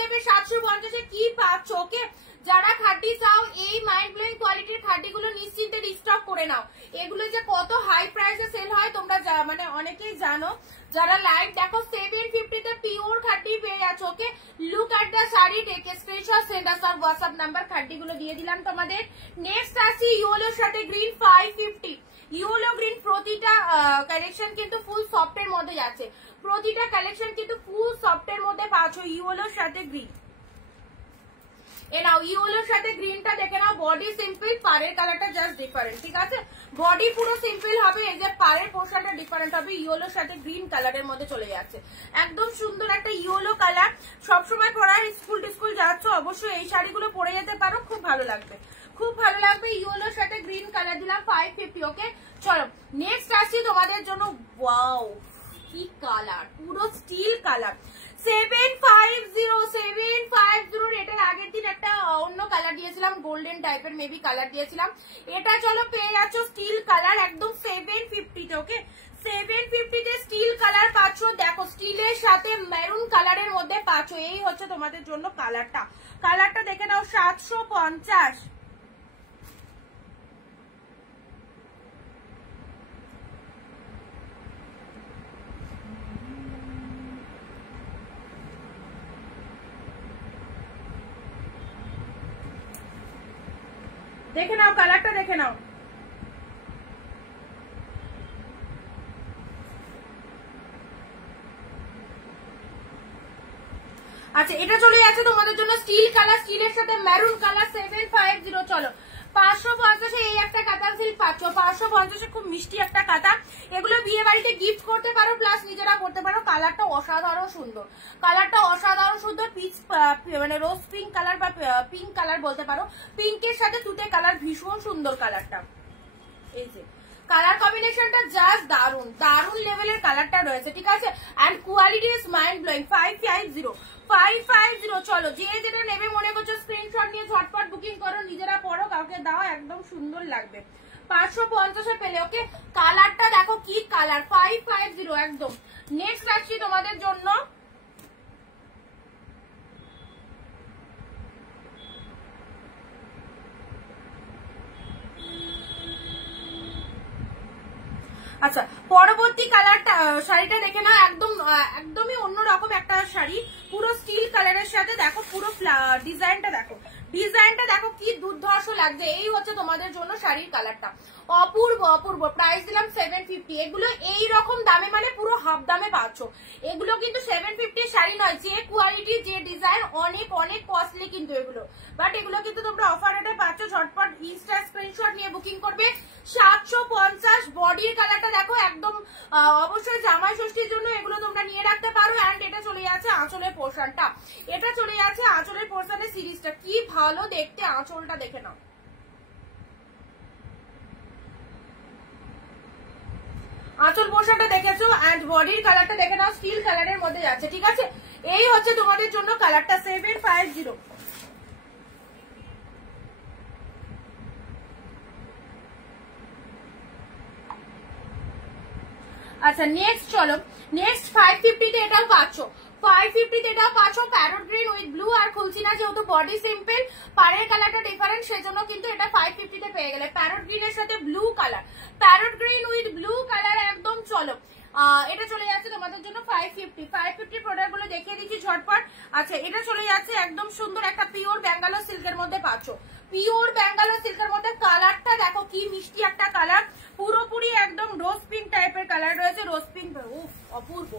দেবে 750 এ কি পাচ্ছ। ওকে যারা খাড্ডি চাও এই মাইন্ড ব্লোয়িং কোয়ালিটির খাড্ডি গুলো নিশ্চিন্তে রিস্টক করে নাও। এগুলো যে কত হাই প্রাইসে সেল হয় তোমরা মানে অনেকেই জানো, যারা লাইভ দেখো। 750 তে পিওর খাড্ডি পেয়ে যাচ্ছ। Okay look at the sari, take a screenshot, send us our WhatsApp number. খাড্ডি গুলো দিয়ে দিলাম তোমাদের। নেক্সট আসি ইয়েলোর সাথে গ্রিন 550, ইয়েলো গ্রিন। প্রতিটা কালেকশন কিন্তু ফুল সফটের মধ্যে যাচ্ছে, প্রতিটা কালেকশন কিন্তু ফুল সফটের মধ্যে পাচ্ছ ইয়েলোর সাথে গ্রিন। এ নাও ইয়েলোর সাথে গ্রিনটা দেখে নাও। বডি সিম্পল, পাড়ের কালারটা জাস্ট ডিফারেন্ট, ঠিক আছে? বডি পুরো সিম্পল হবে, এই যে পাড়ের পোর্শনটা ডিফারেন্ট হবে। ইয়েলোর সাথে গ্রিন কালারের মধ্যে চলে যাচ্ছে, একদম সুন্দর একটা ইয়েলো কালার। সবসময় পরার স্কুল যাচ্ছ অবশ্যই এই শাড়িগুলো পরে যেতে পারো, খুব ভালো লাগবে। ইয়েলোর সাথে গ্রিন কালার দিলাম 550। ওকে চলো নেক্সট আসছি তোমাদের জন্য। ওয়াও কি কালার, পুরো স্টিল কালার। 750 এটার আগের দিন একটা অন্য কালার দিয়েছিলাম, গোল্ডেন টাইপের মেবি কালার দিয়েছিলাম। এটা চলো পেয়ে যাচ্ছ স্টিল কালার একদম 750 তে। ওকে 750 তে স্টিল কালার পাচ্ছ। দেখো স্টিলের সাথে মেরুন কালারের মধ্যে পাচ্ছ, এই হচ্ছে তোমাদের জন্য কালারটা দেখে নাও। 750। দেখে নাও কালারটা, দেখে নাও। আচ্ছা এটা চলে যাচ্ছে তোমাদের জন্য স্টিল কালার, স্টিলের সাথে মেরুন কালার 750। চলো 550 এই একটা কাতান সিল্ক পাচ্ছ। 550 খুব মিষ্টি একটা কাতা, এগুলো বিয়ে বাড়িতে গিফট করতে পারো, প্লাস নিজেরা পড়তে পারো। কালারটা অসাধারণ সুন্দর, পিচ মানে রোজ পিঙ্ক কালার বা পিঙ্ক কালার বলতে পারো। পিঙ্কের সাথে তুতে কালার, ভীষণ সুন্দর কালারটা। এই যে কালার কম্বিনেশনটা জাস্ট দারুন লেভেলের কালারটা রয়েছে, ঠিক আছে? And quality is mind blowing. 550। চলো যে যেটা নেবে মনে করছো স্ক্রিনশট নিয়ে ঝটপট বুকিং করো, নিজেরা পড়ো, কাউকে দাও, একদম সুন্দর লাগবে। 550 পেলে। ওকে কালারটা দেখো কি কালার, 550 একদম। নেক্সট আসছি তোমাদের জন্য আচ্ছা পরবর্তী কালারটা, শাড়িটা দেখে না, একদমই অন্যরকম একটা শাড়ি, পুরো স্টিল কালারের সাথে দেখো পুরো ডিজাইনটা দেখো কি দুর্ধর্ষ লাগছে। এই হচ্ছে তোমাদের জন্য শাড়ির কালারটা, অপূর্ব। প্রাইস দিলাম 750। এগুলো এই রকম দামে মানে পুরো হাফ দামে পাচ্ছ। এগুলো কিন্তু 750 শাড়ি নয়, যে কোয়ালিটি যে ডিজাইন অনেক কস্টলি কিন্তু এগুলো, বাট এগুলো কিন্তু তোমরা অফার রেটে পাচ্ছ। ঝটপট ইনস্টা স্ক্রিনশট নিয়ে বুকিং করবে। 750 বডির কালারটা দেখো একদম, অবশ্যই জামাই ষষ্ঠীর জন্য এগুলো তোমরা নিয়ে রাখতে পারো। এন্ড এটা চলে যাচ্ছে আঁচলের পোর্শনটা, সিরিজটা কি ভালো দেখতে। আঁচলটা দেখে নাও, আঁচল পোশাকটা দেখেছো, এন্ড বডির কালারটা দেখে নাও, স্টিল কালারের মধ্যে যাচ্ছে। ঠিক আছে, এই হচ্ছে তোমাদের জন্য কালারটা 750। আচ্ছা নেক্সট চলো, নেক্সট 550 তে এটাও পাচ্ছ, 550 তে এটাও পাচ্ছ প্যারট গ্রিন উইথ ব্লু। আর খুলছি না যেহেতু বডি সিম্পল, পাড়ের কালারটা ডিফারেন্ট, সেজন্য কিন্তু এটা 550 তে পেয়ে গেলে। প্যারট গ্রিনের সাথে blue colour, parrot green with blue colour একদম। চলো এটা চলে যাচ্ছে তোমাদের জন্য 550 প্রোডাক্ট গুলো দেখিয়ে দিচ্ছি ঝটপট। আচ্ছা এটা চলে যাচ্ছে একদম সুন্দর একটা পিওর ব্যাঙ্গালোর সিল্কের মধ্যে পাচ্ছ, পিওর ব্যাঙ্গালোর সিল্কের মধ্যে। কালারটা দেখো কি মিষ্টি একটা কালার, পুরোপুরি একদম রোজ পিঙ্ক টাইপের কালার রয়েছে, রোজ পিঙ্ক, অপূর্ব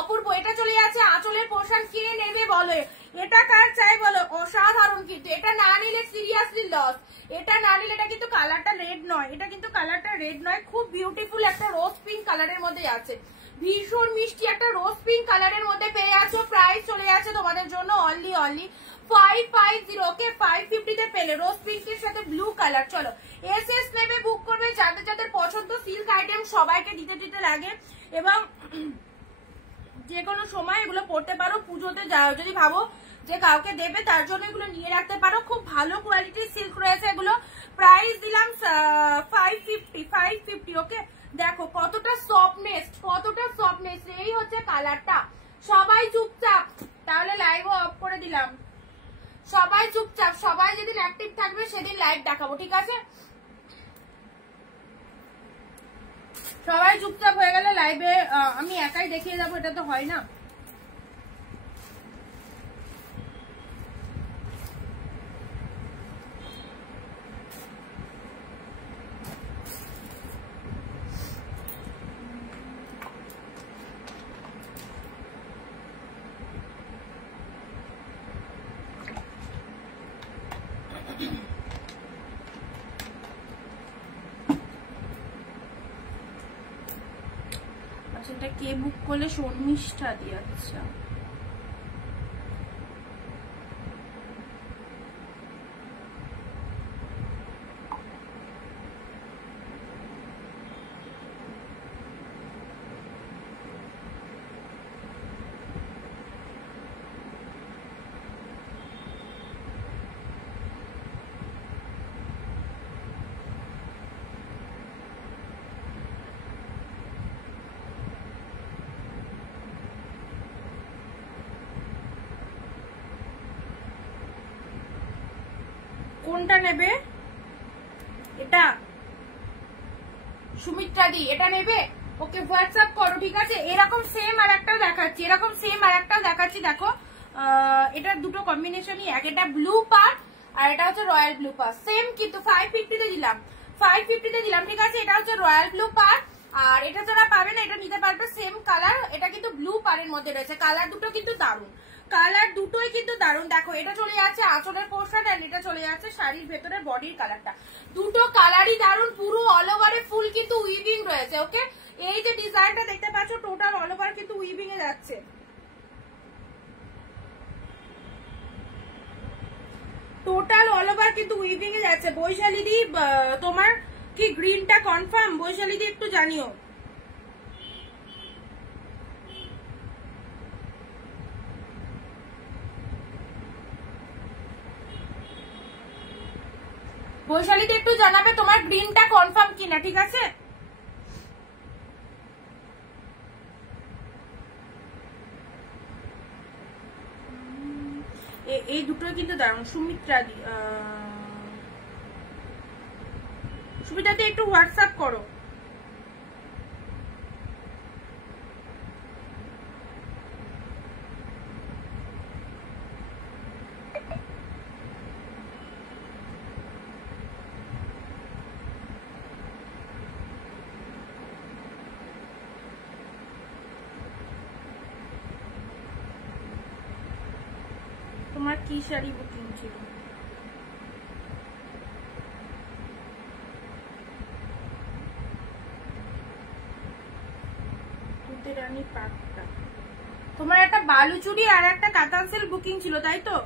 অপূর্ব। এটা চলে যাচ্ছে আঁচলের পোর্শন। কে নেবে বলো, এটা কার চাই বলো, অসাধারণ। কিন্তু এটা না নিলে সিরিয়াসলি লস, এটা না নিলে। এটা কিন্তু কালারটা রেড নয়, এটা কিন্তু কালারটা রেড নয়, খুব বিউটিফুল একটা রোজ পিঙ্ক কালারের মধ্যে আছে, ভীষণ মিষ্টি একটা রোজ পিঙ্ক কালারের মধ্যে পেয়ে যাচ্ছ। প্রাইস চলে যাচ্ছে তোমাদের জন্য অনলি 550। ওকে 550 তে পেলে রোজ পিঙ্কের সাথে ব্লু কালার। চলো এসএস নেবে, বুক করবে, যাদের যাদের পছন্দ। সিল্ক আইটেম সবাইকে দিতে দিতে লাগে, এবং যে কোনো সময় এগুলো পড়তে পারো। পুজোতে যদি ভাবো যে কাউকে দেবে, তার জন্য এগুলো নিয়ে রাখতে পারো। খুব ভালো কোয়ালিটির সিল্ক রয়েছে এগুলো। প্রাইস দিলাম 550। ওকে দেখো কতটা সফটনেস, কতটা সফটনেস। এই হচ্ছে কালারটা। সবাই চুপচাপ, তাহলে লাইভও অফ করে দিলাম। সবাই চুপচাপ, সবাই যেদিন অ্যাক্টিভ থাকবে সেদিন লাইভ দেখাবো। ঠিক আছে, সবাই চুপচাপ হয়ে গেলে লাইভে আমি একাই দেখিয়ে যাবো, এটা তো হয় না। এটা কে বুক করলে? শর্মিষ্ঠা দিয়ে। আচ্ছা কোনটা নেবে? এটা সুমিত্রা দি, এটা নেবে? ওকে হোয়াটসঅ্যাপ করো। ঠিক আছে, এরকম সেম আর একটাও দেখাচ্ছি, এরকম সেম আর একটাও দেখাচ্ছি। দেখো এটার দুটো কম্বিনেশনই এক, এটা ব্লু পার আর এটা হচ্ছে রয়্যাল ব্লু পার। সেম কিন্তু 550 তে দিলাম, 550 তে দিলাম। ঠিক আছে, এটা হচ্ছে রয়্যাল ব্লু পার, আর এটা যারা পাবে না এটা নিতে পারবে। সেম কালার, এটা কিন্তু ব্লু পারের মধ্যে রয়েছে। কালার দুটো কিন্তু দারুণ, কালার দুটোই কিন্তু দারুণ। দেখো এটা চলে যাচ্ছে আঁচলের পোর্শন, আর এটা চলে যাচ্ছে শাড়ির ভেতরে বডির কালারটা। দুটো কালারই দারুণ। পুরো অল ওভারে ফুল কিন্তু উইভিং রয়েছে। ওকে, এই যে ডিজাইনটা দেখতে পাচ্ছ টোটাল অল ওভার কিন্তু উইভিং এ যাচ্ছে, টোটাল অল ওভার কিন্তু উইভিং এ যাচ্ছে। বৈশালী দি তোমার কি গ্রিনটা কনফার্ম? বৈশালী দি একটু জানিও। বৈশালীতে একটু জানাবে তোমার গ্রিনটা কনফার্ম কিনা। ঠিক আছে, এই দুটোই কিন্তু দারুণ। সুমিত্রা দি, সুমিত্রা দি একটু হোয়াটসঅ্যাপ করো। তোমার কি শাড়ি বুকিং ছিল? রানী পাটটা, তোমার একটা বালুচুরি আর একটা কাতান সিল্ক বুকিং ছিল, তাই তো?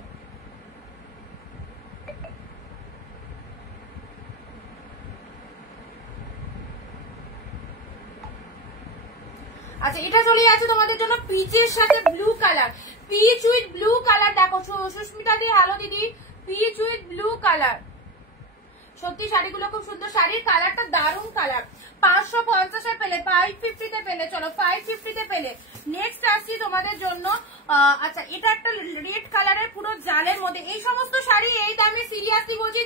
আচ্ছা এটা চলে যাচ্ছে তোমাদের জন্য পিচের সাথে blue colour, peach with blue colour. দেখো সুস্মিতা দি, হ্যালো দিদি, পিচ উইথ ব্লু কালার। সত্যি শাড়িগুলো খুব সুন্দর, শাড়ির কালারটা দারুণ কালার। 550 পেলে, 550 তে পেলে, চলো 550 তে পেলে। নেক্সট আসছি তোমাদের জন্য। আচ্ছা এটা একটা রেড কালারের পুরো জালের মধ্যে। এই সমস্ত শাড়ি এই দামে সিরিয়াসলি বলছি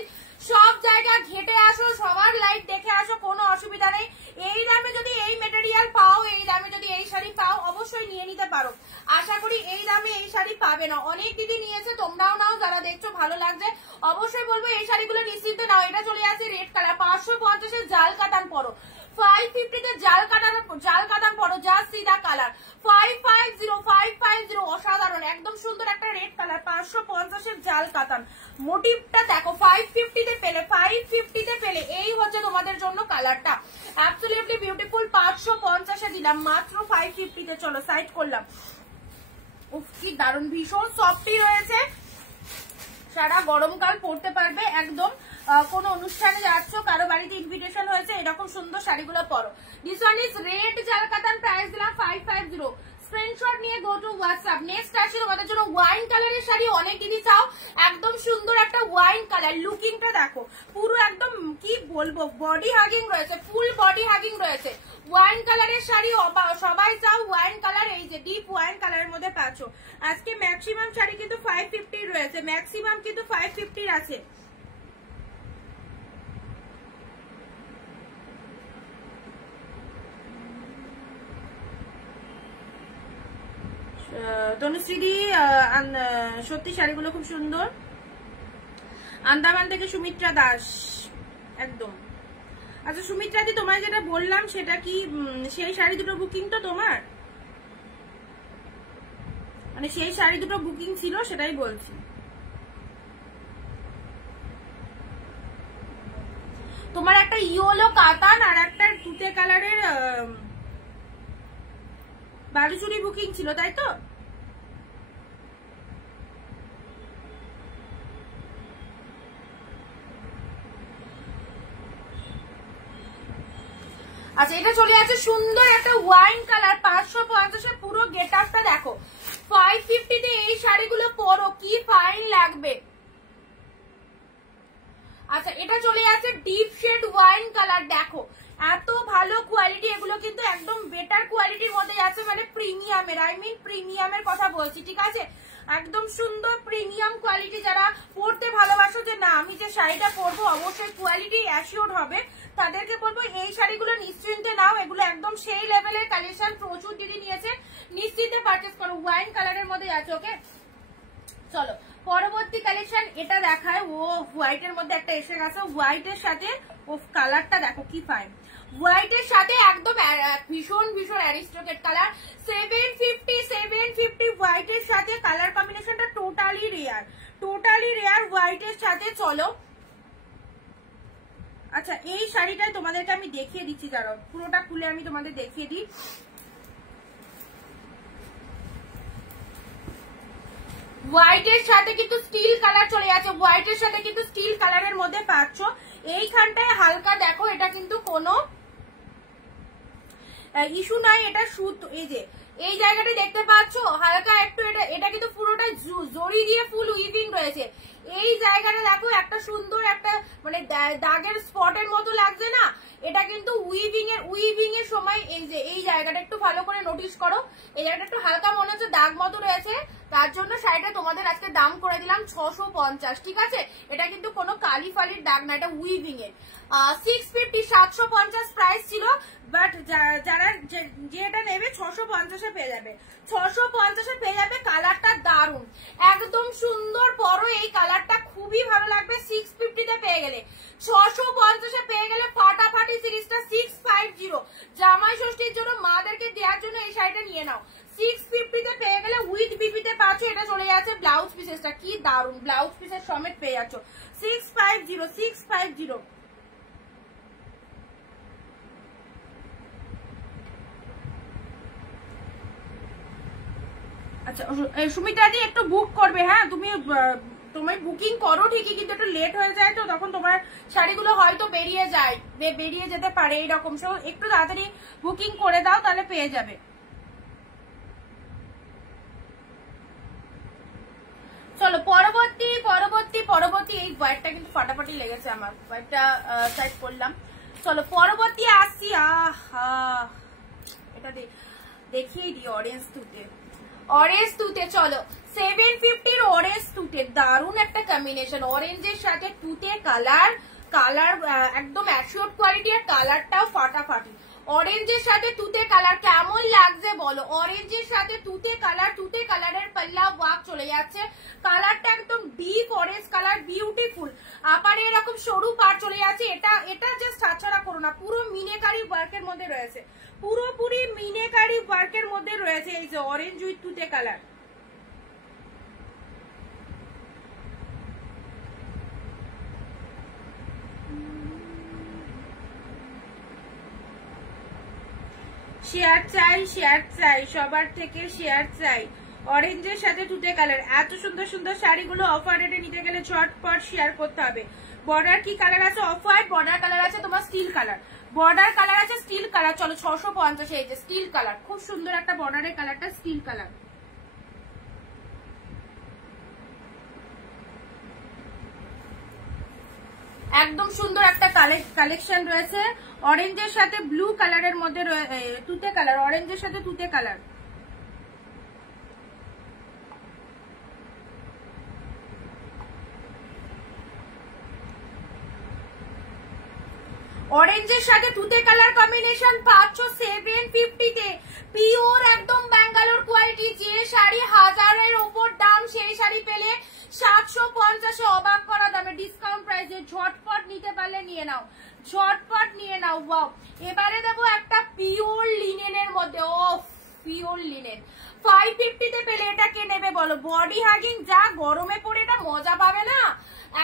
সব জায়গা ঘেটে আসো, সবার লাইট দেখে আসো, কোনো অসুবিধা নেই। এই দামে যদি এই মেটেরিয়াল পাও, এই দামে যদি এই শাড়ি পাও, অবশ্যই নিয়ে নিতে পারো। আশা করি এই দামে এই শাড়ি পাবে না, অনেক দিদি নিয়েছে, তোমরাও নাও, যারা দেখছো ভালো লাগছে অবশ্যই বলবো এই শাড়িগুলো নিশ্চিন্তে নাও। এটা চলে আসে রেড কালার, 550 জাল কাতান পরো, 550 তে জাল কাতান পরো, জাস্ট সিধা কালার, 550 অসাধারণ একদম সুন্দর একটা রেড কালার, 550 জাল কাতান। মোটিভটা দেখো, 550 তে পেলে, 550 তে পেলে। এই হচ্ছে তোমাদের জন্য কালারটা, অ্যাবসলিউটলি বিউটিফুল। 550 দিলাম মাত্র 550 তে। চলো সাইড করলাম। উফ কি দারুণ, ভীষণ সফটি রয়েছে, সারা গরমকাল পরতে পারবে একদম। কোন অনুষ্ঠানে যাচ্ছ, কারো বাড়িতে ইনভিটেশন হয়েছে, এরকম সুন্দর শাড়িগুলো পরো। দিস ওয়ান ইজ রেড জাল কাতান, প্রাইস দিলাম 550। স্ক্রিনশট নিয়ে গো টু হোয়াটসঅ্যাপ। নেক্সট আসছে তোমাদের জন্য ওয়াইন কালারের শাড়ি, অনেক দিদি চাও, একদম সুন্দর একটা ওয়াইন কালার। লুকিংটা দেখো, পুরো একদম কি বলবো, বডি হাগিং রয়েছে, ফুল বডি হাগিং রয়েছে। ওয়াইন কালারের শাড়ি সবাই চাও, ওয়াইন কালার, এই যে ডিপ ওয়াইন কালারের মধ্যে পাচ্ছ। আজকে ম্যাক্সিমাম শাড়ি কিন্তু 550 রয়েছে, ম্যাক্সিমাম কিন্তু 550 আছে। তনুশ্রীদি সত্যি শাড়িগুলো খুব সুন্দর। আন্দামান থেকে সুমিত্রা দাস, একদম। আচ্ছা সুমিত্রা দি, তোমায় যেটা বললাম সেটা কি সেই শাড়ি দুটো বুকিং তো তোমার? মানে সেই শাড়ি দুটো বুকিং ছিল, সেটাই বলছি। তোমার একটা ইয়েলো কাতান আর একটা তুতে কালারের বালুচুরি বুকিং ছিল, তাই তো? আচ্ছা এটা চলে আছে সুন্দর একটা ওয়াইন কালার, 550 পুরো গেট আপটা দেখো। 550 তে এই শাড়িগুলো পরো, কি ফাইন লাগবে। আচ্ছা এটা চলে আছে ডিপ শেড ওয়াইন কালার, দেখো এত ভালো কোয়ালিটি, এগুলো কিন্তু একদম বেটার কোয়ালিটির মধ্যে আছে, মানে প্রিমিয়ামের, আই মিন প্রিমিয়ামের কথা বলছি, ঠিক আছে? একদম সুন্দর প্রিমিয়াম কোয়ালিটি। যারা পরতে ভালোবাসো, যে না আমি যে শাড়িটা পরবো অবশ্যই কোয়ালিটি অ্যাসিওর হবে, তাদেরকে বলবো এই শাড়িগুলো নিশ্চিন্তে নাও, এগুলো একদম সেই লেভেলের কালেকশন, প্রচুর দিদি নিয়েছে, নিশ্চিন্তে পারচেস করো। ওয়াইন কালারের মধ্যে আছে, ওকে। চলো পরবর্তী কালেকশন এটা দেখায়। ও হোয়াইটের মধ্যে একটা এসে গেছে, হোয়াইটের সাথে ও কালারটা দেখো কি ফাইন, হোয়াইটের সাথে একদম ভীষণ ভীষণ অ্যারিস্টোক্রেট কালার। 750 হোয়াইটের সাথে কালার কম্বিনেশনটা টোটালি রেয়ার, টোটালি রেয়ার হোয়াইটের সাথে। চলো আচ্ছা এই শাড়িটাই তোমাদেরকে আমি দেখিয়ে দিচ্ছি, দাঁড়াও পুরোটা খুলে আমি তোমাদের দেখিয়ে দিই। হোয়াইটের সাথে কিন্তু স্টিল কালার চলে যাচ্ছে, হোয়াইটের সাথে কিন্তু স্টিল কালারের মধ্যে পাচ্ছ। এইখানটায় হালকা দেখো, এটা কিন্তু কোনো ইস্যু নাই, এটা সুতো, এই যে এই জায়গাটা দেখতে পাচ্ছ হালকা একটু, এটা কিন্তু পুরোটা জড়ি দিয়ে ফুল উইভিং রয়েছে। এই জায়গাটা দেখো একটা সুন্দর একটা মানে দাগের স্পটের মতো লাগছে না, এটা কিন্তু উইভিং এর সময় এই যে এই জায়গাটা একটু ভালো করে নোটিস করো, এই জায়গাটা একটু হালকা মনে হচ্ছে দাগ মতো রয়েছে, তার জন্য শাড়িটা তোমাদের আজকে দাম করে দিলাম 650, ঠিক আছে? এটা কিন্তু কোনো কালি ফালির দাগ না, এটা উইভিং এর। 650 750 প্রাইস ছিল, বাট যারা যেটা নেবে 650 পেয়ে যাবে, 650 পেয়ে যাবে। কালারটা দারুন, একদম সুন্দর, পরো এই কালারটা খুবই ভালো লাগবে। 650 তে পেয়ে গেলে, 650 পেয়ে গেলে ফাটাফাটি সিরিজটা 650 জামাই ষষ্ঠীর জন্য মাদেরকে দেওয়ার জন্য এই শাড়িটা নিয়ে নাও। 650 তে পেয়ে গেলে উইথ বিপিতে পাচ্ছ, এটা চলে যাচ্ছে ব্লাউজ পিসেসটা, কি দারুন ব্লাউজ পিসের সমেত পেয়ে যাচ্ছ। 650 আচ্ছা সুমিতা দি একটু বুক করবে, হ্যাঁ তুমি বুকিং করো ঠিকই, কিন্তু একটু লেট হয়ে যায় তো, তখন তোমার শাড়িগুলো হয়তো বেরিয়ে যেতে পারে এইরকম, সো একটু তাড়াতাড়ি বুকিং করে দাও, তাহলে পেয়ে যাবে। চলো পরবর্তী পরবর্তী পরবর্তী। এই হোয়াইটটা কিন্তু ফাটাফাটি লেগেছে আমার, হোয়াইটটা সাইড করলাম। চলো পরবর্তী আসছি। এটা দেখিয়ে দিই, অরেঞ্জ তুতে, অরেঞ্জ তুতে। চলো 750 অরেঞ্জ তুতে, দারুন একটা কম্বিনেশন, অরেঞ্জের সাথে তুতে কালার, কালার একদম অ্যাশিওর কোয়ালিটি, আর কালারটাও ফাটাফাটি। অরেঞ্জের সাথে তুতে কালার কেমন লাগছে বলো? অরেঞ্জের সাথে তুতে কালার, তুতে কালারের পাল্লা ওয়াক চলে যাচ্ছে, কালারটা একদম ডিপ অরেঞ্জ কালার, বিউটিফুল। আপারে এরকম সরু পার চলে যাচ্ছে, এটা এটা জাস্ট ছাড়া করো না, পুরো মিনেকারি ওয়ার্কের মধ্যে রয়েছে, পুরোপুরি মিনেকারি ওয়ার্কের মধ্যে রয়েছে। এই যে অরেঞ্জ উইথ তুতে কালার, শেয়ার চাই, শেয়ার চাই, সবার থেকে শেয়ার চাই। অরেঞ্জের সাথে তুতে কালার, এত সুন্দর সুন্দর শাড়িগুলো অফার রেটে নিতে গেলে ঝটপট শেয়ার করতে হবে। বর্ডার কি কালার আছে? অফ হোয়াইট, বর্ডার কালার আছে তোমার স্টিল কালার, বর্ডার কালার আছে স্টিল কালার। চলো 650, এই যে স্টিল কালার, খুব সুন্দর একটা বর্ডারের কালারটা স্টিল কালার। একদম সুন্দর একটা কালেকশন রয়েছে, অরেঞ্জের সাথে ব্লু কালারের মধ্যে তুতে কালার, অরেঞ্জের সাথে তুতে কালার। অরেঞ্জের সাথে তুতে কালার কম্বিনেশন পাচ্ছ 750-তে, পিওর একদম ব্যাঙ্গালোর কোয়ালিটি। যে শাড়ি 1000-এর উপর দাম, সেই শাড়ি পেলে 750-এ অবাক করা দামে, ডিসকাউন্ট প্রাইসে। ঝটপট নিতে পারলে নিয়ে নাও, ঝটপট নিয়ে নাও। ওয়াও, এবারে দেবো একটা পিওর লিনেনের মধ্যে, অফ পিওর লিনেন 550-তে পেলে এটা কে নেবে বলো? বডি হাগিং, যা গরমে পরে এটা মজা পাবে না,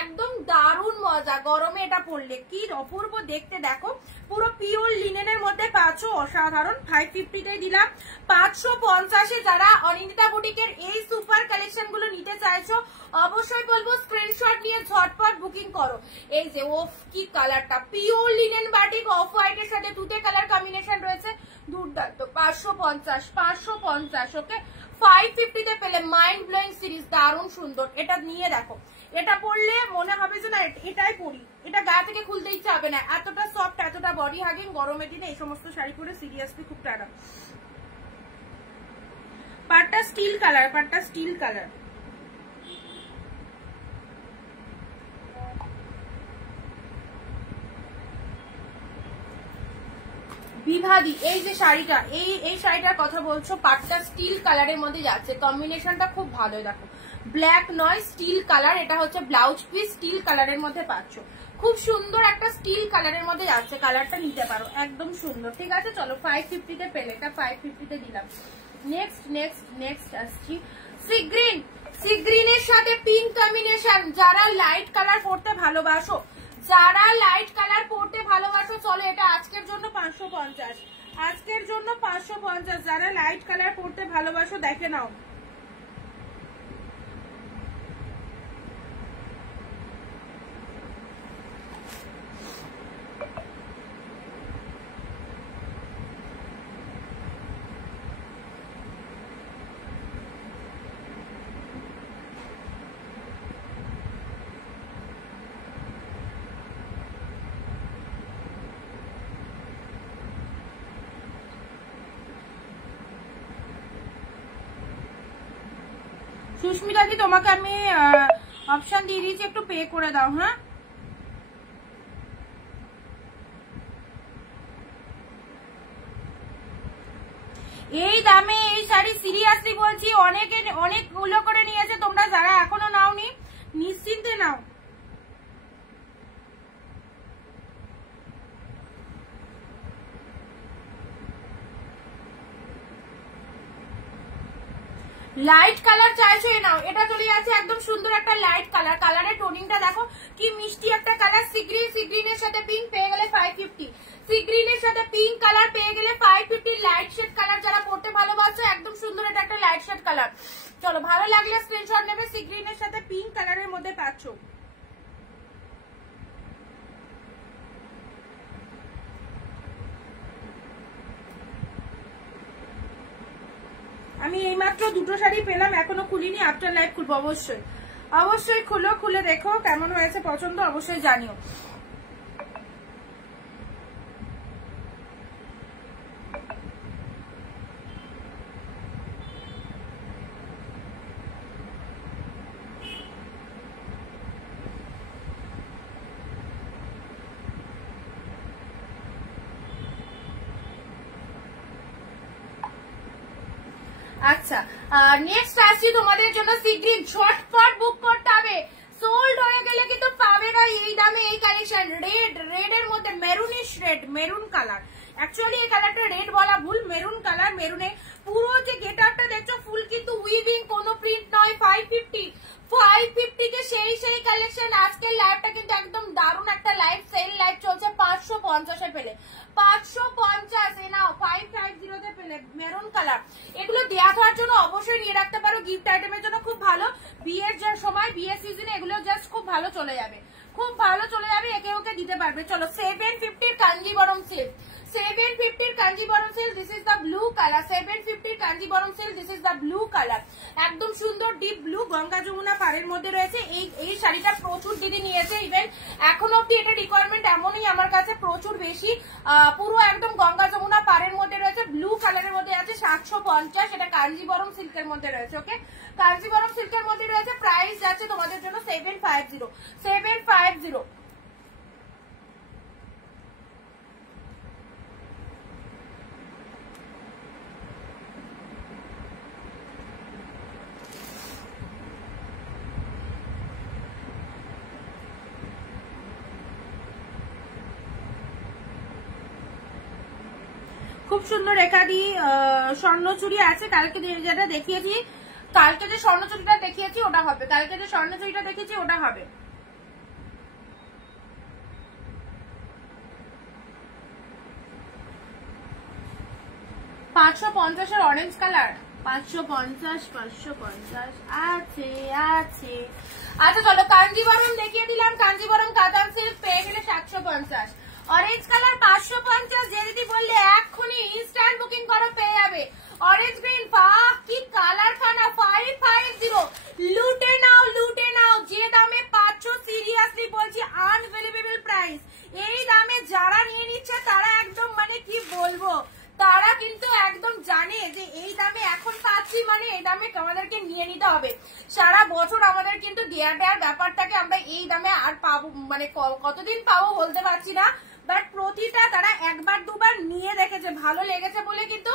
একদম দারুণ মজা গরমে এটা পরলে, কি অপূর্ব দেখতে। দেখো পুরো পিওর লিনেনের মধ্যে পাচ্ছ, অসাধারণ। 550-তে দিলাম। 550-এ যারা অনিন্দিতা বুটিকের এই সুপার কালেকশন গুলো নিতে চাইছো, অবশ্যই বলবো স্ক্রিনশট নিয়ে ঝটপট বুকিং করো। এই যে ওফ কি কালারটা, পিওর লিনেন বাটিক, অফ হোয়াইটের সাথে তুতে কালার কম্বিনেশন রয়েছে, দুর্দান্ত। 550, ওকে 550-তে পেলে মাইন্ড ব্লোয়িং সিরিজ, দারুণ সুন্দর। এটা নিয়ে দেখো, এটা পরলে মনে হবে যে না এটাই পরি, এটা গা থেকে খুলতে ইচ্ছা হবে না, এতটা সফট, এতটা বডি হাগিং। গরমের দিনে এই সমস্ত শাড়ি পরে সিরিয়াসলি খুব টানা। পাটটা স্টিল কালার, পাটটা স্টিল কালার। বিভাদি, এই যে শাড়িটা, এই শাড়িটার কথা বলছো, পাটটা স্টিল কালারের মধ্যে যাচ্ছে, কম্বিনেশনটা খুব ভালো। দেখো ব্ল্যাক নয়, স্টিল কালার, এটা হচ্ছে ব্লাউজ পিস, স্টিল কালারের মধ্যে পাচ্ছ, খুব সুন্দর একটা স্টিল কালারের মধ্যে যাচ্ছে। কালারটা নিতে পারো, একদম সুন্দর। ঠিক আছে, চলো 550-তে পেলে, এটা 550-তে দিলাম। নেক্সট নেক্সট নেক্সট আসছি সি গ্রিন, সি গ্রিনের সাথে পিঙ্ক কম্বিনেশন। যারা লাইট কালার পরতে ভালোবাসো, যারা লাইট কালার পরতে ভালোবাসো, চলো এটা আজকের জন্য 550, আজকের জন্য 550। যারা লাইট কালার পরতে ভালোবাসো দেখে নাও। সুস্মিতা দি, তোমাকে আমি অপশন দিয়ে দিয়েছি, একটু পে করে দাও। হ্যাঁ, এই দামে এই শাড়ি সিরিয়াসলি বলছি অনেকগুলো করে নিয়েছে। তোমরা যারা এখনো নাওনি নিশ্চিন্তে নাও। লাইট কালার চাইছো এ নাও, এটা চলে যাচ্ছে একদম সুন্দর একটা লাইট কালার। কালারের টোনিংটা দেখো কি মিষ্টি একটা কালার। সি গ্রিনের সাথে পিঙ্ক পেয়ে গেলে 550, সি গ্রিনের সাথে পিঙ্ক কালার পেয়ে গেলে 550। লাইট শেড কালার যারা পড়তে ভালোবাসো, একদম সুন্দর এটা একটা লাইট শেড কালার। চলো ভালো লাগলে স্ক্রিনশট নেবে। সি গ্রিনের সাথে পিঙ্ক কালারের মধ্যে পাচ্ছ। আমি এইমাত্র দুটো শাড়ি পেলাম, এখনো খুলিনি, আফটার লাইভ খুলবো অবশ্যই। অবশ্যই খুলো, খুলে দেখো কেমন হয়েছে, পছন্দ অবশ্যই জানিও। আচ্ছা, নেক্সট আসছি তোমাদের জন্য সিগ্রিন, ঝটপট বুক করতে হবে, সোল্ড হয়ে গেলে কিন্তু পাবে না এই দামে এই কালেকশন। রেড এর মধ্যে maroonish red, maroon colour, actually এই কালারটা রেড বলা ভুল, মেরুন কালার। মেরুনে পুরো যে গেট আপটা দেখছো ফুল কিন্তু উইভিং, কোনো প্রিন্ট নয়। 550 কে সেই কালেকশন। আজকের লাইভটা কিন্তু একদম দারুণ একটা লাইভ, সেল লাইভ চলছে 550 এ পেলে, 550 এ নাও, 550 তে পেলে মেরুন কালার। এগুলো দেয়া থাকার জন্য অবশ্যই নিয়ে রাখতে পারো, গিফট আইটেমের জন্য খুব ভালো। বিয়ের যে সময়, বিয়ের সিজনে এগুলো জাস্ট খুব ভালো চলে যাবে, খুব ভালো চলে যাবে, একে ওকে দিতে পারবে। চলো 750 Kanjeevaram silk, 750 Kanjeevaram silk, this is the blue colour. 750 Kanjeevaram silk, this is the blue colour, একদম সুন্দর ডিপ ব্লু, গঙ্গা যমুনা পাড়ের মধ্যে রয়েছে। এই শাড়িটা প্রচুর দিদি নিয়েছে, ইভেন এখনো অব্দি এটা রিকোয়ারমেন্ট এমনই আমার কাছে প্রচুর বেশি। পুরো একদম গঙ্গা যমুনা পাড়ের মধ্যে রয়েছে, ব্লু কালারের মধ্যে আছে, 750। এটা কাঞ্জিবরম সিল্কের মধ্যে রয়েছে। ওকে, কাঞ্জিবরম সিল্কের মধ্যে রয়েছে। প্রাইস যাচ্ছে তোমাদের জন্য 750। খুব সুন্দর রেখাদি স্বর্ণচুরি আছে। কালকে যেটা দেখিয়েছি, কালকে যে স্বর্ণচুরিটা দেখিয়েছি ওটা হবে, কালকে যে স্বর্ণচুরিটা দেখেছি ওটা হবে। $550 অরেঞ্জ কালার, 550 আছে আছে। আচ্ছা চলো কাঞ্জিবরম দেখিয়ে দিলাম, কাঞ্জিবরম কাতান সিল্ক পেয়ে গেলে 750। অরেঞ্জ কালার 550, যে দিদি বললে এক্ষুনি ইনস্ট্যান্ট বুকিং করো পেয়ে যাবে। অরেঞ্জ গ্রিন, বাহ কি কালার খানা, 550। লুটে নাও, লুটে নাও, যে দামে পাচ্ছ সিরিয়াসলি বলছি আনবিলিভেবল প্রাইস। এই দামে যারা নিয়ে নিচ্ছে তারা একদম মানে কি বলবো, তারা কিন্তু একদম জানে যে এই দামে এখন পাচ্ছি মানে এই দামে আমাদেরকে নিয়ে নিতে হবে। সারা বছর আমাদের কিন্তু দেয়ার ব্যাপারটাকে আমরা এই দামে আর পাবো, মানে কতদিন পাবো বলতে পারছি না, বাট প্রতিটা তারা একবার দুবার নিয়ে দেখেছে, ভালো লেগেছে বলে কিন্তু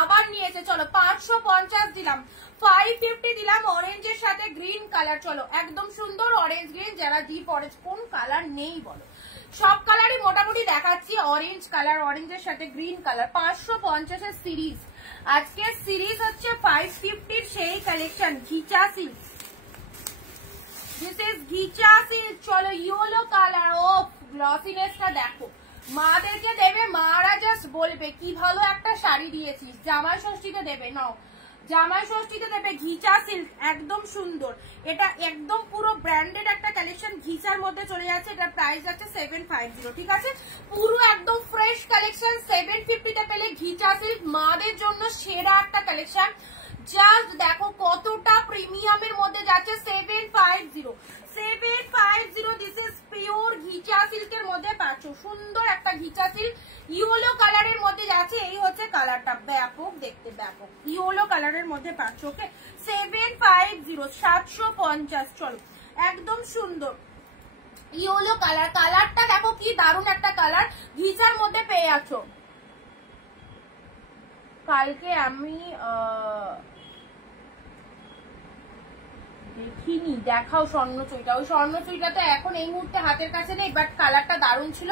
আবার নিয়েছে। চলো 550 দিলাম, 550 দিলাম। অরেঞ্জের সাথে গ্রিন কালার, চলো একদম সুন্দর অরেঞ্জ গ্রিন, যারা ডিপ অরেঞ্জ, কোন কালার নেই বলো, সব কালারই মোটামুটি দেখাচ্ছি। অরেঞ্জ কালার, অরেঞ্জের সাথে গ্রিন কালার, 550 এর সিরিজ। আজকে সিরিজ হচ্ছে 550 সেই কালেকশন, ঘিচা সিল্ক, দিস ইজ ঘিচা সিল্ক। চলো ইয়েলো কালার, ও গ্লসিনেসটা দেখো, মাদেরকে দেবে, মারা জাস্ট বলবে কি ভালো একটা শাড়ি দিয়েছিস। জামাই ষষ্ঠীতে দেবে, নাও জামাই ষষ্ঠীতে দেবে। ঘিচা সিল্ক একদম সুন্দর, এটা একদম পুরো ব্র্যান্ডেড একটা কালেকশন, ঘিচার মধ্যে চলে যাচ্ছে। এটা প্রাইস যাচ্ছে 750, ঠিক আছে, পুরো একদম ফ্রেশ কালেকশন। 750 তে পেলে ঘিচা সিল্ক, মাদের জন্য সেরা একটা কালেকশন। জাস্ট দেখো কতটা প্রিমিয়ামের মধ্যে যাচ্ছে। 750, দিস ইজ পিওর ঘিচা সিল্কের মধ্যে পাচ্ছ, সুন্দর একটা ঘিচা সিল্ক, ইয়েলো কালারের মধ্যে যাচ্ছে। এই হচ্ছে কালারটা, ব্যাপক দেখতে, ব্যাপক ইয়েলো কালারের মধ্যে পাচ্ছ। ওকে 750, 750। চলো একদম সুন্দর ইয়েলো কালার, কালারটা দেখো কি দারুণ একটা কালার, ঘিচার মধ্যে পেয়ে আছো। কালকে আমি দেখিনি, দেখাও স্বর্ণচুরিটা, ওই স্বর্ণচুরিটা তো এখন এই মুহূর্তে হাতের কাছে নেই, বাট কালারটা দারুণ ছিল।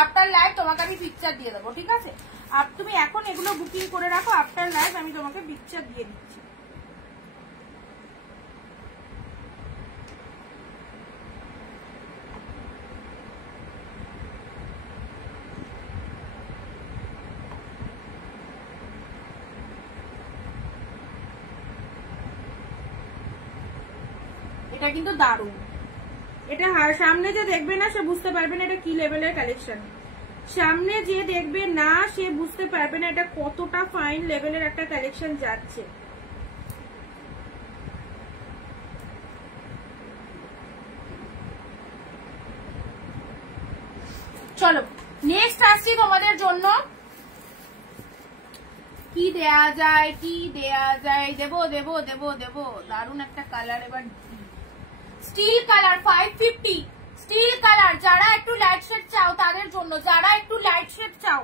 আফটার লাইভ তোমাকে আমি পিকচার দিয়ে দেবো, ঠিক আছে, আর তুমি এখন এগুলো বুকিং করে রাখো, আফটার লাইভ আমি তোমাকে পিকচার দিয়ে দিচ্ছি। এটা কিন্তু দারুণ, এটা সামনে যে দেখবে না সে বুঝতে পারবে না এটা কি লেভেলের কালেকশন, সামনে যে দেখবে না সে বুঝতে পারবে না এটা কতটা ফাইন লেভেলের একটা কালেকশন যাচ্ছে। চলো নেক্সট আসছি তোমাদের জন্য, কি দেয়া যায় কি দেয়া যায়, দেবো দেবো দেবো দেবো দারুন একটা কালার। এবার স্টিল কালার 550 স্টিল কালার, যারা একটু লাইট শেড চাও তাদের জন্য, যারা একটু লাইট শেড চাও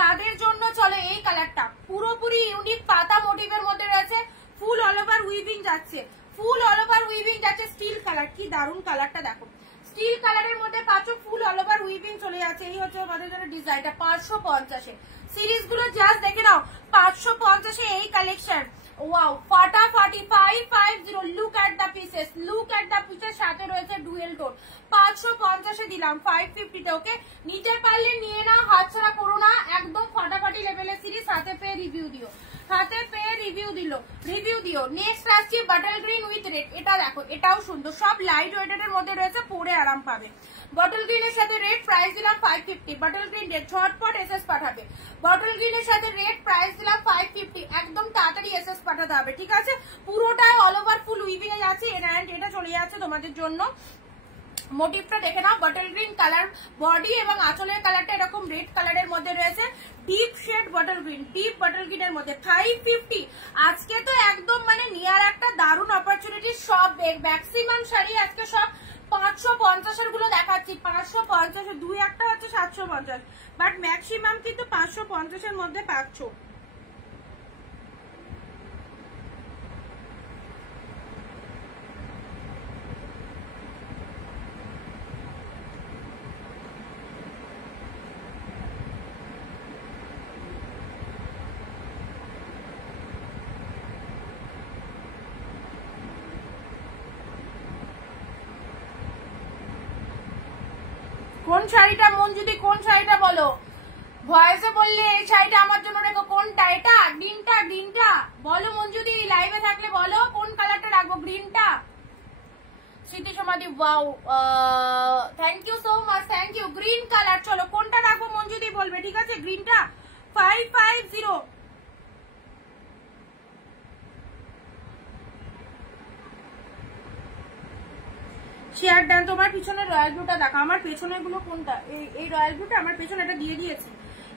তাদের জন্য চলো এই কালারটা পুরোপুরি ইউনিক পাতা মোটিভের মধ্যে রয়েছে, ফুল অল ওভার উইভিং যাচ্ছে, ফুল অল ওভার উইভিং যাচ্ছে, স্টিল কালার, কি দারুন কালারটা দেখো, স্টিল কালারের মধ্যে পাচ্ছ ফুল অল ওভার উইভিং চলে যাচ্ছে। এই হচ্ছে আমাদের জন্য ডিজাইনটা 550 সিরিজ গুলো জাস্ট দেখে নাও, 550 এই কালেকশন। ওয়াও ফাটাফাটি 550, look at the pieces, look at the pieces, সাথে রয়েছে ডুয়েল টোন, 550 দিলাম 550 ওকে। নিতে পারলে নিয়ে নাও, হাতছাড়া করো না, একদম ফাটাফাটি লেভেলের সিরিজ, হাতে পেয়ে রিভিউ দিও, হাতে পেয়ে রিভিউ দিও। নেক্সট আসছে বাটল গ্রিন উইথ রেড, এটা দেখো এটাও সুন্দর, সব লাইট ওয়েটেড এর মধ্যে রয়েছে, পরে আরাম পাবে। বটল গ্রিনের সাথে রেড প্রাইস দিলাম 550, বটল গ্রিন রেড ঝটপট এসএস পাঠাবে, বটল গ্রিনের সাথে রেড প্রাইস দিলাম 550, একদম তাড়াতাড়ি এসএস পাঠাতে হবে, ঠিক আছে। পুরোটাই অল ওভার ফুল উইভিং এ যাচ্ছে, এটা চলে যাচ্ছে তোমাদের জন্য। মোটিভটা দেখে নাও, বটল গ্রিন কালার বডি এবং আঁচলের কালারটা এরকম রেড কালারের মধ্যে রয়েছে, deep shade bottle green, deep bottle গ্রিনের মধ্যে 550। আজকে তো একদম মানে নিয়ার একটা দারুণ অপরচুনিটি, সব ম্যাক্সিমাম শাড়ি আজকে সব 550 গুলো দেখাচ্ছি, 550, দুই একটা হচ্ছে 750, বাট ম্যাক্সিমাম কিন্তু 550 মধ্যে পাচ্ছ। কোন শাড়িটা মঞ্জুদি, কোন শাড়িটা বলো, ভয়েসে বললে এই শাড়িটা আমার জন্য রেখো, কোনটা, এটা গ্রিনটা, গ্রিনটা বলো মঞ্জুদি, লাইভে থাকলে বলো কোন কালারটা রাখবো, গ্রিনটা। Smriti Samadhi, wow thank you so much, thank you. Green colour, চলো কোনটা রাখবো মঞ্জুদি বলবে, ঠিক আছে, গ্রিনটা 550। Share done. তোমার পিছনের রয়্যাল ব্লুটা দেখো, আমার পেছনের গুলো কোনটা, এই রয়্যাল ব্লুটা আমার পেছনে, এটা দিয়ে দিয়েছি,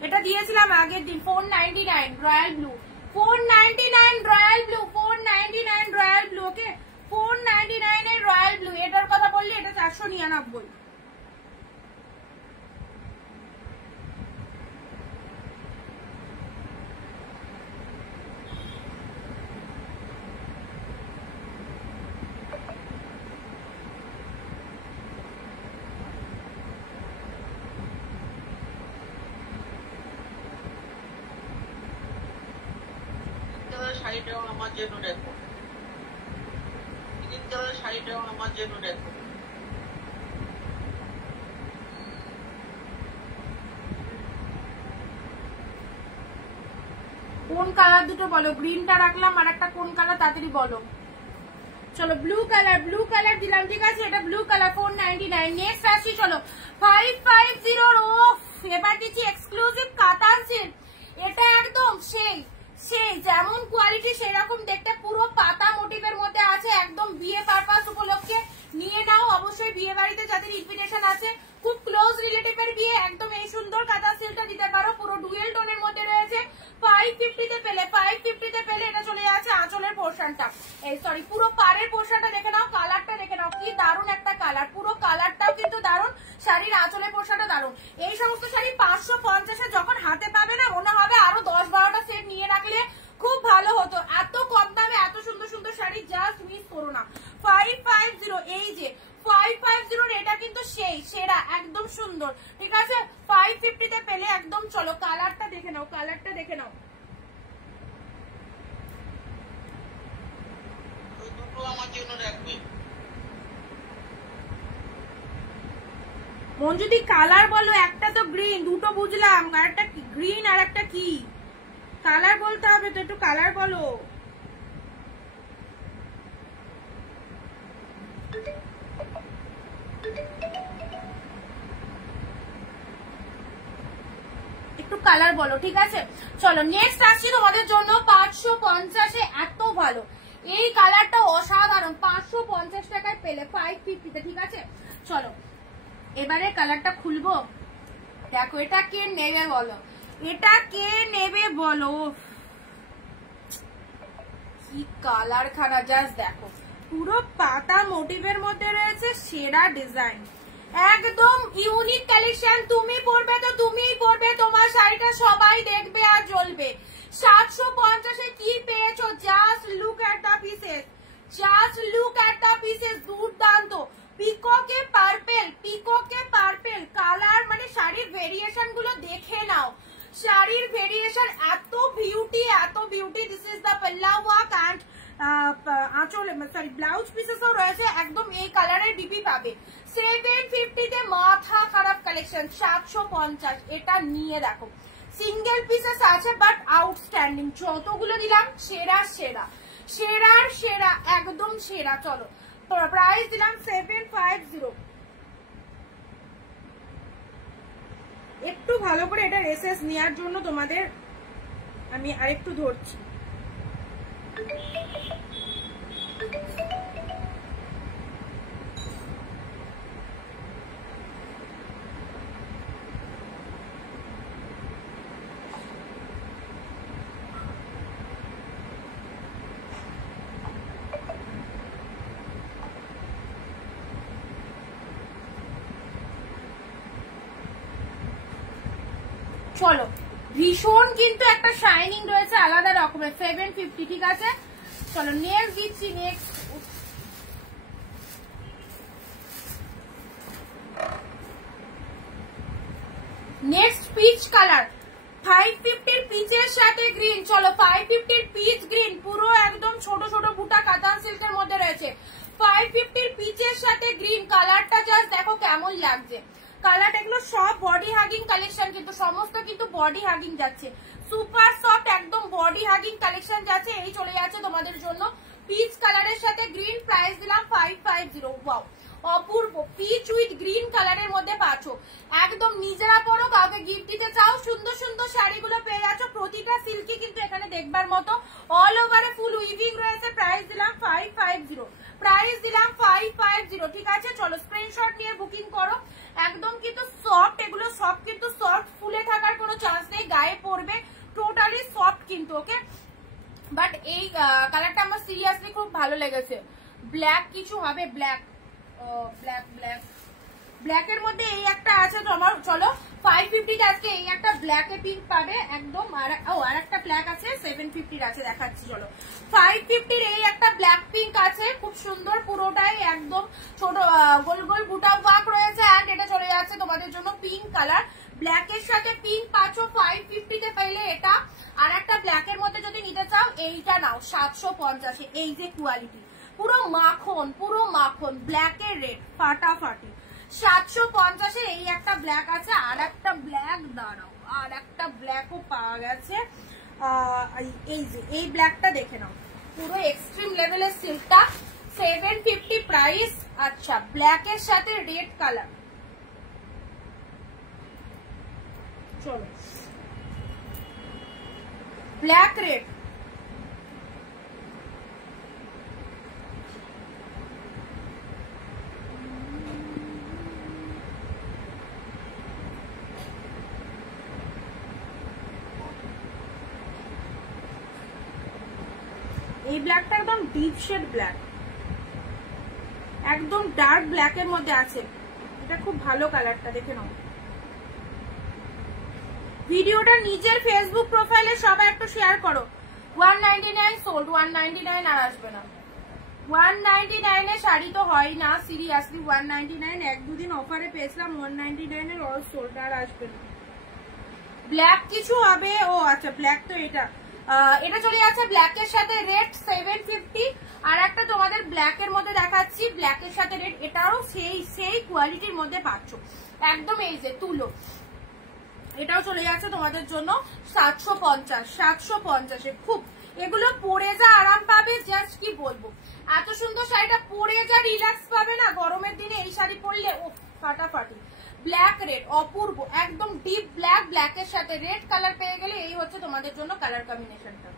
এটা দিয়েছিলাম আগের দিন 499 royal blue, 499 royal blue, 499 royal blue, okay 499 এর রয়্যাল ব্লু। এটার কথা বললে এটা 499। শাড়িটাও আমার জন্য দেখো, শাড়িটাও আমার জন্য দেখো। কোন কালার দুটো বলো, গ্রিনটা রাখলাম আর একটা কোন কালার তাড়াতাড়ি বলো। চলো ব্লু কালার, ব্লু কালার দিলাম, ঠিক আছে, এটা ব্লু কালার 499। নেক্সট আসছি চলো 550। ওফ, এবার দিচ্ছি এক্সক্লুসিভ কাতার সিল্ক, এটা একদম সেই যেমন কোয়ালিটি সেরকম দেখতে, পুরো পাতা মোটিভের মধ্যে আছে, একদম বিয়ে পারপাস উপলক্ষে নিয়ে নাও অবশ্যই, বিয়ে বাড়িতে যাদের ইনভিটেশন আছে, খুব ক্লোজ রিলেটিভের বিয়ে, একদম এই সুন্দর কাতার সিল্কটা দিতে পারো, পুরো ডুয়েল টোনের মধ্যে রয়েছে। 550 পেলে এটা চলে যাচ্ছে আঁচলের পোর্শনটা, এই সরি পুরো পাড়ের পোর্শনটা দেখে নাও, কালারটা দেখে নাও, কি দারুণ একটা কালার, পুরো কালারটাও কিন্তু দারুণ, শাড়ির আঁচলের পোর্শনটা দারুণ। এই সমস্ত শাড়ি 550 যখন হাতে পাবে না, মনে হবে আরো 10-12টা সেট নিয়ে রাখলে খুব ভালো হতো, এত কম দামে এত সুন্দর সুন্দর শাড়ি জাস্ট মিস করো না। 550, এই যে 550 এটা কিন্তু সেরা, একদম সুন্দর, ঠিক আছে, 550 পেলে একদম। চলো কালারটা দেখে নাও, কালারটা দেখে নাও, আমার জন্য রাখবে মঞ্জুদি। কালার বলো, একটা তো গ্রিন, দুটো বুঝলাম, আর একটা গ্রিন আর একটা কি, কালার বলতে হবে তো, একটু কালার বলো। একটু কালার বলো, ঠিক আছে। চলো নেক্সট আসছি তোমাদের জন্য 550, এত ভালো এই কালারটা অসাধারণ, 550 টাকায় পেলে 550, ঠিক আছে। চলো এবারে কালারটা খুলবো, দেখো এটা কে নেবে বলো, এটা কে নেবে বলো। কি কালার খানা, জাস্ট দেখো পুরো পাতা মোটিভের মধ্যে রয়েছে, সেরা ডিজাইন, একদম ইউনিক কালেকশন। তুমি পরবে তো তুমিই পরবে, তোমার শাড়িটা সবাই দেখবে আর জ্বলবে। 750-এ কি পেয়েছো, just look at the pieces, just look at the pieces, দুর্দান্ত। পিককে পার্পেল কালার, মানে শাড়ির ভেরিয়েশন গুলো দেখে নাও, শাড়ির ভেরিয়েশন এত বিউটি, এত বিউটি। দিস ইজ দা পাল্লা ওয়ার্ক এন্ড আঁচল, সরি ব্লাউজ পিসেসও রয়েছে, একদম এই কালারের বিপি পাবে। 750-তে মাথা খারাপ কালেকশন, 750। এটা নিয়ে দেখো সিঙ্গেল পিসেস আছে বাট আউটস্ট্যান্ডিং, যতগুলো দিলাম সেরা সেরা, সেরার সেরা, একদম সেরা। চলো প্রাইস দিলাম 750। একটু ভালো করে এটা এসএস নেওয়ার জন্য তোমাদের আমি আরেকটু ধরছি। চলো ভীষণ কিন্তু একটা শাইনিং রয়েছে আলাদা রকমের, 750, ঠিক আছে। চলো নেক্সট দিচ্ছি, নেক্সট পিচ কালার, 550-র পিচের সাথে গ্রিন। চলো 550-র পিচ গ্রিন, পুরো একদম ছোট ছোট বুটা কাতান সিল্কের মধ্যে রয়েছে। 550-র পিচের সাথে গ্রিন কালারটা জাস্ট দেখো কেমন লাগছে। কালারটা এগুলো সব বডি হাগিং কালেকশন, কিন্তু সমস্ত কিন্তু বডি হাগিং যাচ্ছে, সুপার সফট একদম বডি হাগিং কালেকশন যাচ্ছে। এই চলে যাচ্ছে তোমাদের জন্য পিচ কালারের সাথে গ্রিন, প্রাইস দিলাম 550। ওয়াও অপূর্ব, পিচ উইথ গ্রিন কালারের মধ্যে পাচ্ছো, একদম নিজেরা পরো, কাউকে গিফট দিতে চাও, সুন্দর সুন্দর শাড়িগুলো পেয়ে যাচ্ছ। প্রতিটা সিল্কি কিন্তু এখানে দেখবার মতো, অল ওভারে ফুল উইভিং রয়েছে। প্রাইস দিলাম 550, প্রাইস দিলাম 550, ঠিক আছে। চলো স্ক্রিনশট নিয়ে বুকিং করো, একদম কিন্তু সফট, এগুলো সব কিন্তু সফট, ফুলে থাকার কোনো চান্স নেই, গায়ে পড়বে টোটালি সফট কিন্তু, ওকে। বাট এই কালারটা আমার সিরিয়াসলি খুব ভালো লেগেছে। ব্ল্যাক কিছু হবে, ব্ল্যাক ব্ল্যাক ব্ল্যাক ব্ল্যাকের মধ্যে এই একটা আছে তোমার। চলো 550 আজকে এই একটা ব্ল্যাক এ পিঙ্ক পাবে একদম, আর একটা ব্ল্যাক আছে 750 আছে, দেখাচ্ছি। চলো 550 এই একটা ব্ল্যাক পিঙ্ক আছে, খুব সুন্দর, পুরোটাই একদম ছোট গোল গোল বুটা ওয়ার্ক রয়েছে। এন্ড এটা চলে যাচ্ছে তোমাদের জন্য পিঙ্ক কালার, ব্ল্যাক এর সাথে পিঙ্ক পাচ্ছ 550-তে পাইলে এটা। আর একটা ব্ল্যাক এর মধ্যে যদি নিতে চাও এইটা নাও 750। এই যে কোয়ালিটি, পুরো মাখন, পুরো মাখন, ব্ল্যাক এর রেড ফাটাফাটি। 750-এ এই একটা ব্ল্যাক আছে, আর একটা ব্ল্যাক, দাঁড়াও, আর একটা ব্ল্যাকও পাওয়া গেছে। এই যে এই ব্ল্যাকটা দেখে নাও, পুরো এক্সট্রিম লেভেলের সিল্কটা, 750 প্রাইস। আচ্ছা ব্ল্যাকের সাথে রেড কালার, চলো ব্ল্যাক রেড, এই ব্ল্যাকটা একদম ডিপ শেড ব্ল্যাক, একদম ডার্ক ব্ল্যাকের মধ্যে আছে, এটা খুব ভালো কালারটা, দেখে নাও। ভিডিওটা নিজের ফেসবুক প্রোফাইলে সবাই একটু শেয়ার করো। 199 সোল্ড, 199 আর আসবে না, 199 এ শাড়ি তো হয় না সিরিয়াসলি। 199 এক দুদিন অফারে পেয়েছিলাম, 199 এর অল সোল্ড, আর আসবে না। ব্ল্যাক কিছু হবে, ও আচ্ছা ব্ল্যাক তো এটা, এটা চলে যাচ্ছে ব্ল্যাক এর সাথে রেড 750। আর একটা তোমাদের ব্ল্যাক এর মধ্যে দেখাচ্ছি, ব্ল্যাক এর সাথে রেড, এটাও সেই কোয়ালিটির মধ্যে পাচ্ছ একদম। এই যে তুলো, এটাও চলে যাচ্ছে তোমাদের জন্য 750। 750-এ খুব, এগুলো পরে যা আরাম পাবে, জাস্ট কি বলবো, এত সুন্দর শাড়িটা পরে যা রিল্যাক্স পাবে না গরমের দিনে, এই শাড়ি পরলে ও ফাটাফাটি। ব্ল্যাক রেড অপূর্ব, একদম ডিপ ব্ল্যাক, ব্ল্যাকের সাথে রেড কালার পেয়ে গেলে এই হচ্ছে তোমাদের জন্য কালার কম্বিনেশনটা।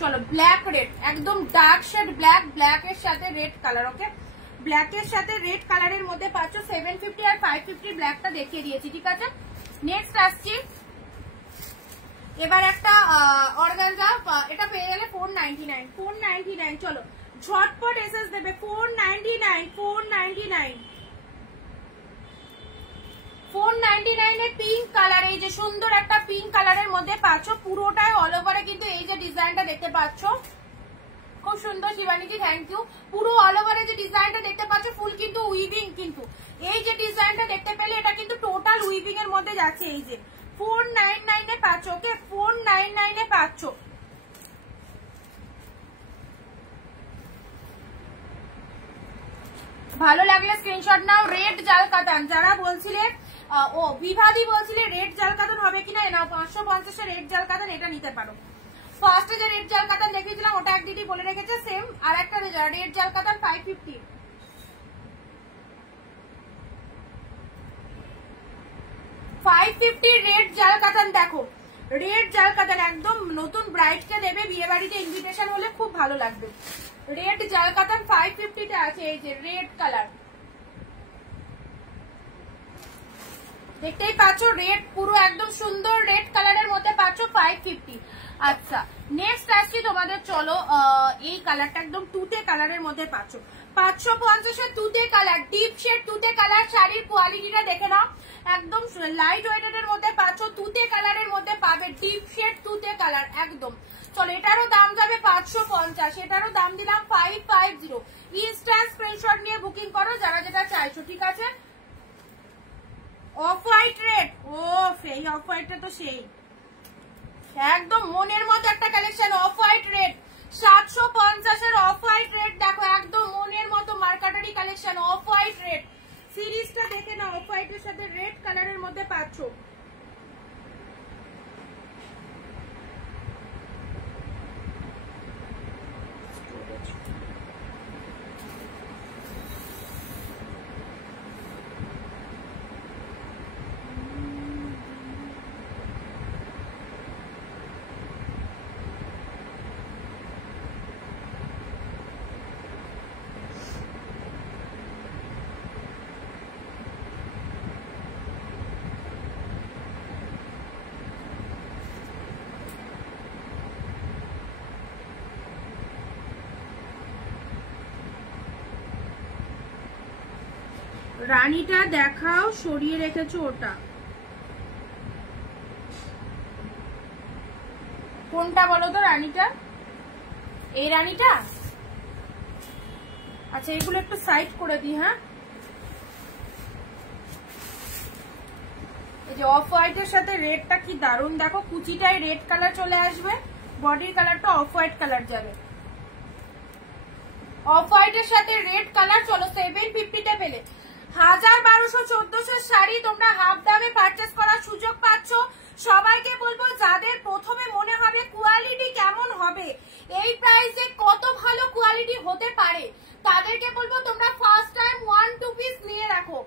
চলো ব্ল্যাক রেড, একদম ডার্ক শেড ব্ল্যাক, ব্ল্যাকের সাথে রেড কালার। ওকে, ব্ল্যাকের সাথে রেড কালারের মধ্যে পাচ্ছ 750 আর 550 ব্ল্যাকটা দেখিয়ে দিয়েছি, ঠিক আছে। নেক্সট আসছি এবার একটা অর্গানজা, এটা পেয়ে গেলে 499, 499। চলো ঝটপট এসএস দেবে 499, 499, 499 এর পিঙ্ক কালার, এই যে সুন্দর একটা পিঙ্ক কালারের মধ্যে পাচ্ছ, পুরোটাই অল ওভারে কিন্তু এই যে ডিজাইনটা দেখতে পাচ্ছ, খুব সুন্দর শিবানীজি, থ্যাংক ইউ। পুরো অল ওভারে যে ডিজাইনটা দেখতে পাচ্ছ ফুল কিন্তু উইভিং, কিন্তু এই যে ডিজাইনটা দেখতে পেলে এটা কিন্তু টোটাল উইভিং এর মধ্যে যাচ্ছে। এই যে 499 এ পাচ্ছ, ওকে 499 এ পাচ্ছ। ভালো লাগলে স্ক্রিনশট নাও। রেড জাল কাতান যারা বলছিলে, ও বিভাদি বলছিলে রেড জাল কাতান হবে কিনা, নাও 550 রেড জাল কাতান, এটা নিতে পারো। ফার্স্টে যে রেড জাল কাতান দেখিয়েছিলাম ওটা এক দিদি বলে রেখেছে, সেম আর একটা রেড জাল কাতান 550, 550 রেড জাল কাতান। দেখো রেড জাল কাতান একদম নতুন ব্রাইড কে দেবে, বিয়ে বাড়িতে ইনভিটেশন হলে খুব ভালো লাগবে। রেড জাল কাতান 550 তে আছে, এই যে রেড কালার দেখতেই পাচ্ছ, রেড পুরো একদম সুন্দর রেড কালারের মধ্যে পাচ্ছ 550। আচ্ছা নেক্সট আসছি তোমাদের, চলো এই কালারটা একদম তুতে কালারের মধ্যে পাচ্ছ, 550 এর তুতে কালার, ডিপ শেড তুতে কালার। শাড়ির কোয়ালিটিটা দেখে নাও, একদম লাইট ওয়েটেড এর মধ্যে পাচ্ছ, তুতে কালারের মধ্যে পাবে, ডিপ শেড তুতে কালার একদম। চলো এটারও দাম যাবে 550, এটারও দাম দিলাম 550। ইনস্ট্যান্ট স্ক্রিনশট নিয়ে বুকিং করো যারা যেটা চাইছো, ঠিক আছে। অফ হোয়াইট রেড, ও সেই অফ হোয়াইটটা তো সেই একদম মনের মতো একটা কালেকশন, অফ হোয়াইট রেড 750 এর অফ হোয়াইট রেড। দেখো একদম মনের মতো মার্কাটারি কালেকশন, অফ হোয়াইট রেড। সিরিজটা দেখে নাও, অফ হোয়াইটের সাথে রেড কালারের মধ্যে পাচ্ছ। রানীটা দেখাও, সরিয়ে রেখেছো ওটা কোনটা বলো তো? রানীটা, এই রানীটা। আচ্ছা এগুলো একটু সাইড করে দিই। হ্যাঁ এই যে অফ হোয়াইটের সাথে রেডটা কি দারুণ, দেখো কুচিটাই রেড কালার চলে আসবে, বডির কালারটা অফ হোয়াইট কালার যাবে, অফ হোয়াইটের সাথে রেড কালার। চলো 750 তে পেলে 1000, 1200, 1400 শাড়ি তোমরা হাফ দামে পারচেস করার সুযোগ পাচ্ছ। সবাইকে বলবো যাদের প্রথমে মনে হবে কোয়ালিটি কেমন হবে, এই প্রাইসে কত ভালো কোয়ালিটি হতে পারে, তাদেরকে বলবো তোমরা ফার্স্ট টাইম 1-2 পিস নিয়ে রাখো।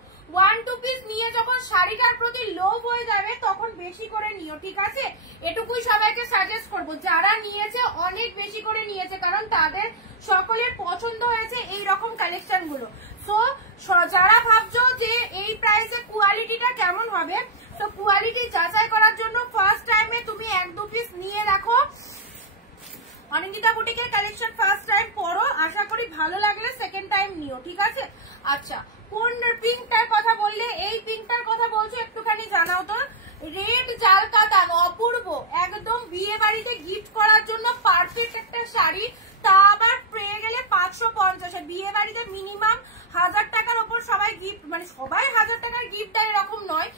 1-2 পিস নিয়ে যখন শাড়িটার প্রতি লোভ হয়ে যাবে তখন বেশি করে নিও, ঠিক আছে। এটুকুই সবাইকে সাজেস্ট করবো, যারা নিয়েছে অনেক বেশি করে নিয়েছে, কারণ তাদের সকলের পছন্দ হয়েছে এই রকম কালেকশন গুলো। সো যারা ভাবছো যে এই প্রাইসে কোয়ালিটিটা কেমন হবে, তো কোয়ালিটি যাচাই করার জন্য ফার্স্ট টাইমে তুমি 1-2 পিস নিয়ে রাখো। অনিন্দিতা বুটিকের কালেকশন ফার্স্ট টাইম পরো, আশা করি ভালো লাগলে সেকেন্ড টাইম নিও, ঠিক আছে। আচ্ছা কোন পিঙ্কটার কথা বললে, এই পিঙ্কটার কথা বলছো একটুখানি জানাও তো। রেড জাল কাতান, অপূর্ব, একদম বিয়ে বাড়িতে গিফট করার জন্য পারফেক্ট একটা শাড়ি, তা আবার পেয়ে গেলে 550। বিয়ে বাড়িতে মিনিমাম 1000 টাকার ওপর সবাই গিফট, মানে সবাই 1000 টাকার গিফট দেয় এরকম নয়,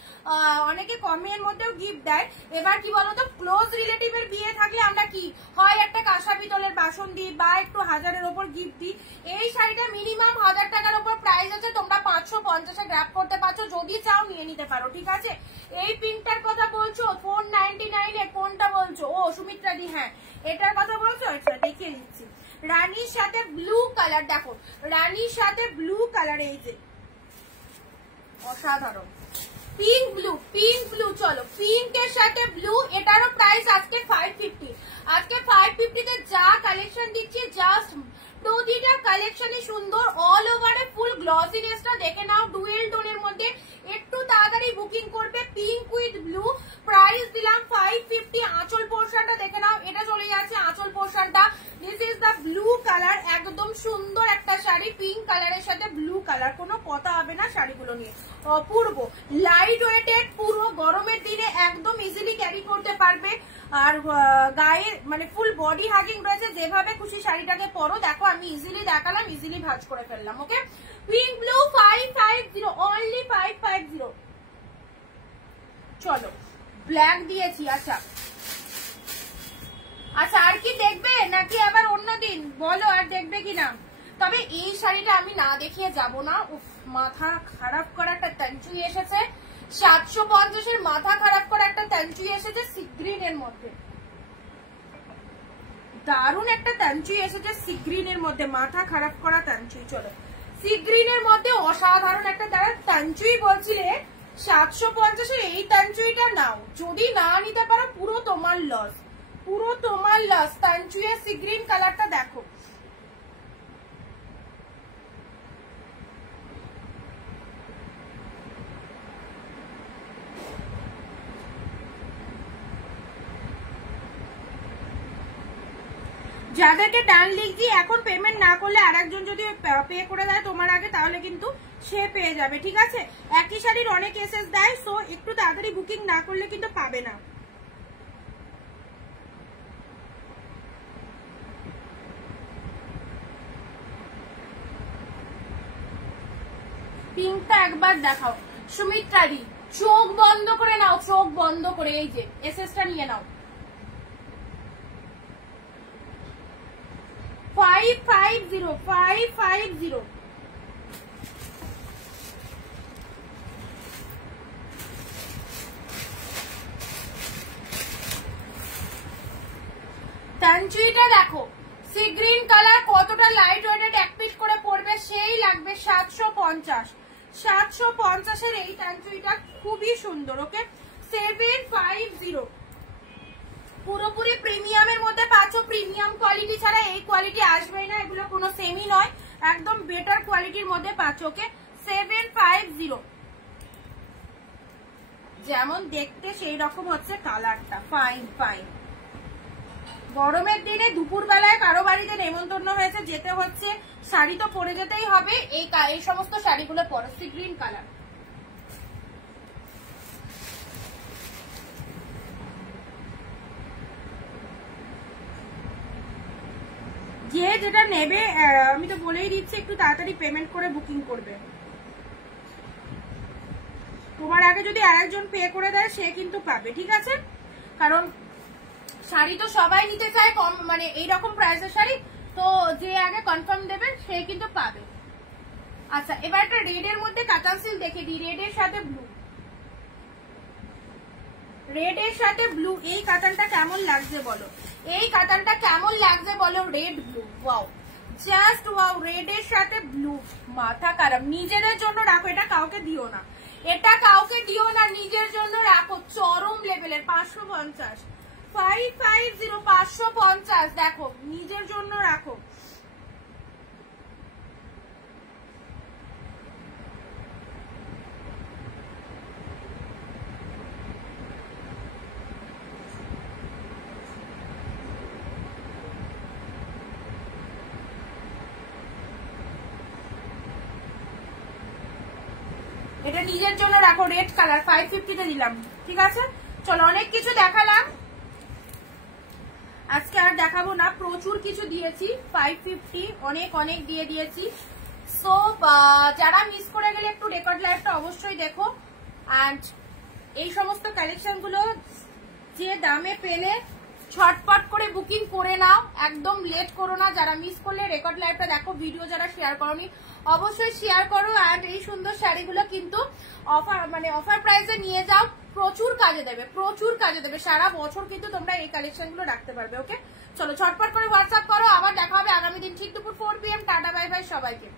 অনেকে কমের মধ্যেও গিফট দেয়। এবার কি বলতো, ক্লোজ রিলেটিভের বিয়ে থাকলে আমরা কি হয় একটা কাঁসা পিতলের বাসন দিই বা একটু 1000-এর ওপর গিফট দিই। এই শাড়িটা মিনিমাম 1000 টাকার ওপর প্রাইস আছে, তোমরা 550-এ গ্র্যাব করতে পারছো, যদি চাও নিয়ে নিতে পারো, ঠিক আছে। এই পিঙ্কটার কথা বলছো 499 এ, কোনটা বলছো? ও সুমিত্রা দি, হ্যাঁ এটার কথা বলছো। আচ্ছা দেখিয়ে দিচ্ছি, রানীর সাথে ব্লু কালার, দেখো রানীর সাথে ব্লু কালার, এই যে অসাধারণ পিঙ্ক ব্লু, পিঙ্ক ব্লু। চলো পিঙ্কের সাথে ব্লু, এটারও প্রাইস আজকে 550। আজকে 550 তে যা কালেকশন দিচ্ছি জাস্ট প্রতিটা কালেকশনই সুন্দর, অল ওভারে ফুল গ্লসিনেসটা দেখে নাও। ডুয়েল টোনের মধ্যে একটু তাড়াতাড়ি বুকিং করবে, পিঙ্ক উইথ ব্লু। প্রাইস দিলাম 550। আঁচল পোর্শনটা দেখে নাও, এটা চলে যাচ্ছে আঁচল পোর্শনটা। This is the blue colour, একদম সুন্দর একটা শাড়ি, পিঙ্ক কালারের সাথে ব্লু কালার, কোনো কথা হবে না শাড়িগুলো নিয়ে। অপূর্ব লাইট ওয়েটেড, পুরো গরমের দিনে একদম ইজিলি ক্যারি করতে পারবে। আর গায়ে মানে ফুল বডি হাগিং রয়েছে, যেভাবে খুশি শাড়িটাকে পরো। দেখো আমি ইজিলি দেখালাম, ইজিলি ভাঁজ করে ফেললাম। ওকে, পিঙ্ক ব্লু 550, অনলি 550। চলো ব্ল্যাক দিয়েছি। আচ্ছা আচ্ছা, আর কি দেখবে নাকি আবার অন্যদিন বলো, আর দেখবে কিনা? তবে এই শাড়িটা আমি না দেখিয়ে যাব না। উফ, মাথা খারাপ করা একটা তাঞ্চুই এসেছে, 750 এর মাথা খারাপ করা একটা তাঞ্চুই এসেছে সিগ্রিন এর মধ্যে। দারুন একটা তাঞ্চুই এসেছে সিগ্রিন এর মধ্যে, মাথা খারাপ করা তাঞ্চুই। চলো সিগ্রিন এর মধ্যে অসাধারণ একটা তাঞ্চুই বলছিলে 750 এর এই তাঞ্চুইটা নাও। যদি না নিতে পারো পুরো তোমার লস, পুরো তোমার লস। তাঞ্চুইয়ের সিগ্রিন কালারটা দেখো, যাদেরকে ডান লিখছি এখন পেমেন্ট না করলে আরেকজন যদি পে করে দেয় তোমার আগে, তাহলে কিন্তু সে পেয়ে যাবে। ঠিক আছে, একই শাড়ির অনেক এসএস দেয়, সো একটু তাড়াতাড়ি বুকিং না করলে কিন্তু পাবে না। পিঙ্কটা একবার দেখাও সুমিত্রাদি, চোখ বন্ধ করে নাও, চোখ বন্ধ করে। এই যে এসএসটা নিয়ে নাও, 550। তাঞ্চুইটা দেখো, সি গ্রিন কালার, কতটা লাইট ওয়েটেড, এক পিস করে পড়বে, সেই লাগবে 750। 750 এর এই তাঞ্চুইটা খুবই সুন্দর। ওকে, 750, পুরোপুরি প্রিমিয়ামের মধ্যে পাচ্ছ। প্রিমিয়াম কোয়ালিটি ছাড়া এই কোয়ালিটি আসবেই না, এগুলো কোনো সেমি নয়, একদম বেটার কোয়ালিটির মধ্যে পাচ্ছ। ওকে, 750, যেমন দেখতে সেই রকম হচ্ছে কালারটা, ফাইন ফাইন। গরমের দিনে দুপুর বেলায় কারো বাড়িতে নেমন্তন্ন হয়েছে, যেতে হচ্ছে, শাড়ি তো পরে যেতেই হবে, এই সমস্ত শাড়িগুলো পরো। সি গ্রিন কালার, যে যেটা নেবে আমি তো বলেই দিচ্ছি, একটু তাড়াতাড়ি পেমেন্ট করে বুকিং করবে। তোমার আগে যদি আরেকজন পে করে দেয় সে কিন্তু পাবে। ঠিক আছে, কারণ শাড়ি তো সবাই নিতে চায় কম, মানে এইরকম প্রাইসের শাড়ি, তো যে আগে কনফার্ম দেবে সে কিন্তু পাবে। আচ্ছা, এবার একটা রেড এর মধ্যে কাতান সিল্ক দেখে দিই, রেড এর সাথে ব্লু, রেড এর সাথে ব্লু। এই কাতানটা কেমন লাগছে বলো, এই কাতানটা কেমন লাগছে বলো, red blue, wow, just wow. Red এর সাথে ব্লু, মাথা খারাপ। নিজেদের জন্য রাখো, এটা কাউকে দিও না, এটা কাউকে দিও না, নিজের জন্য রাখো। চরম লেভেলের 550, 550, 550, দেখো নিজের জন্য রাখো। এটা নিজের জন্য রাখো, রেড কালার, 550 তে দিলাম। ঠিক আছে, চলো অনেক কিছু দেখালাম, আজকে আর দেখাবো না, প্রচুর কিছু দিয়েছি। 550 অনেক অনেক দিয়ে দিয়েছি। সো যারা মিস করে গেলে একটু রেকর্ড লাইভটা অবশ্যই দেখো। অ্যান্ড এই সমস্ত কালেকশন গুলো যে দামে পেলে ছটপট করে বুকিং করে নাও, একদম লেট করো না। যারা মিস করলে রেকর্ড লাইভটা দেখো, ভিডিও যারা শেয়ার করোনি অবশ্যই শেয়ার করো। অ্যান্ড এই সুন্দর শাড়িগুলো কিন্তু অফার প্রাইসে নিয়ে যাও, প্রচুর কাজে দেবে, প্রচুর কাজে দেবে। সারা বছর কিন্তু তোমরা এই কালেকশন গুলো রাখতে পারবে। ওকে, চলো ছটপট করে হোয়াটসঅ্যাপ করো। আবার দেখা হবে আগামী দিন ঠিক দুপুর 4 PM। টাটা, বাই বাই সবাইকে।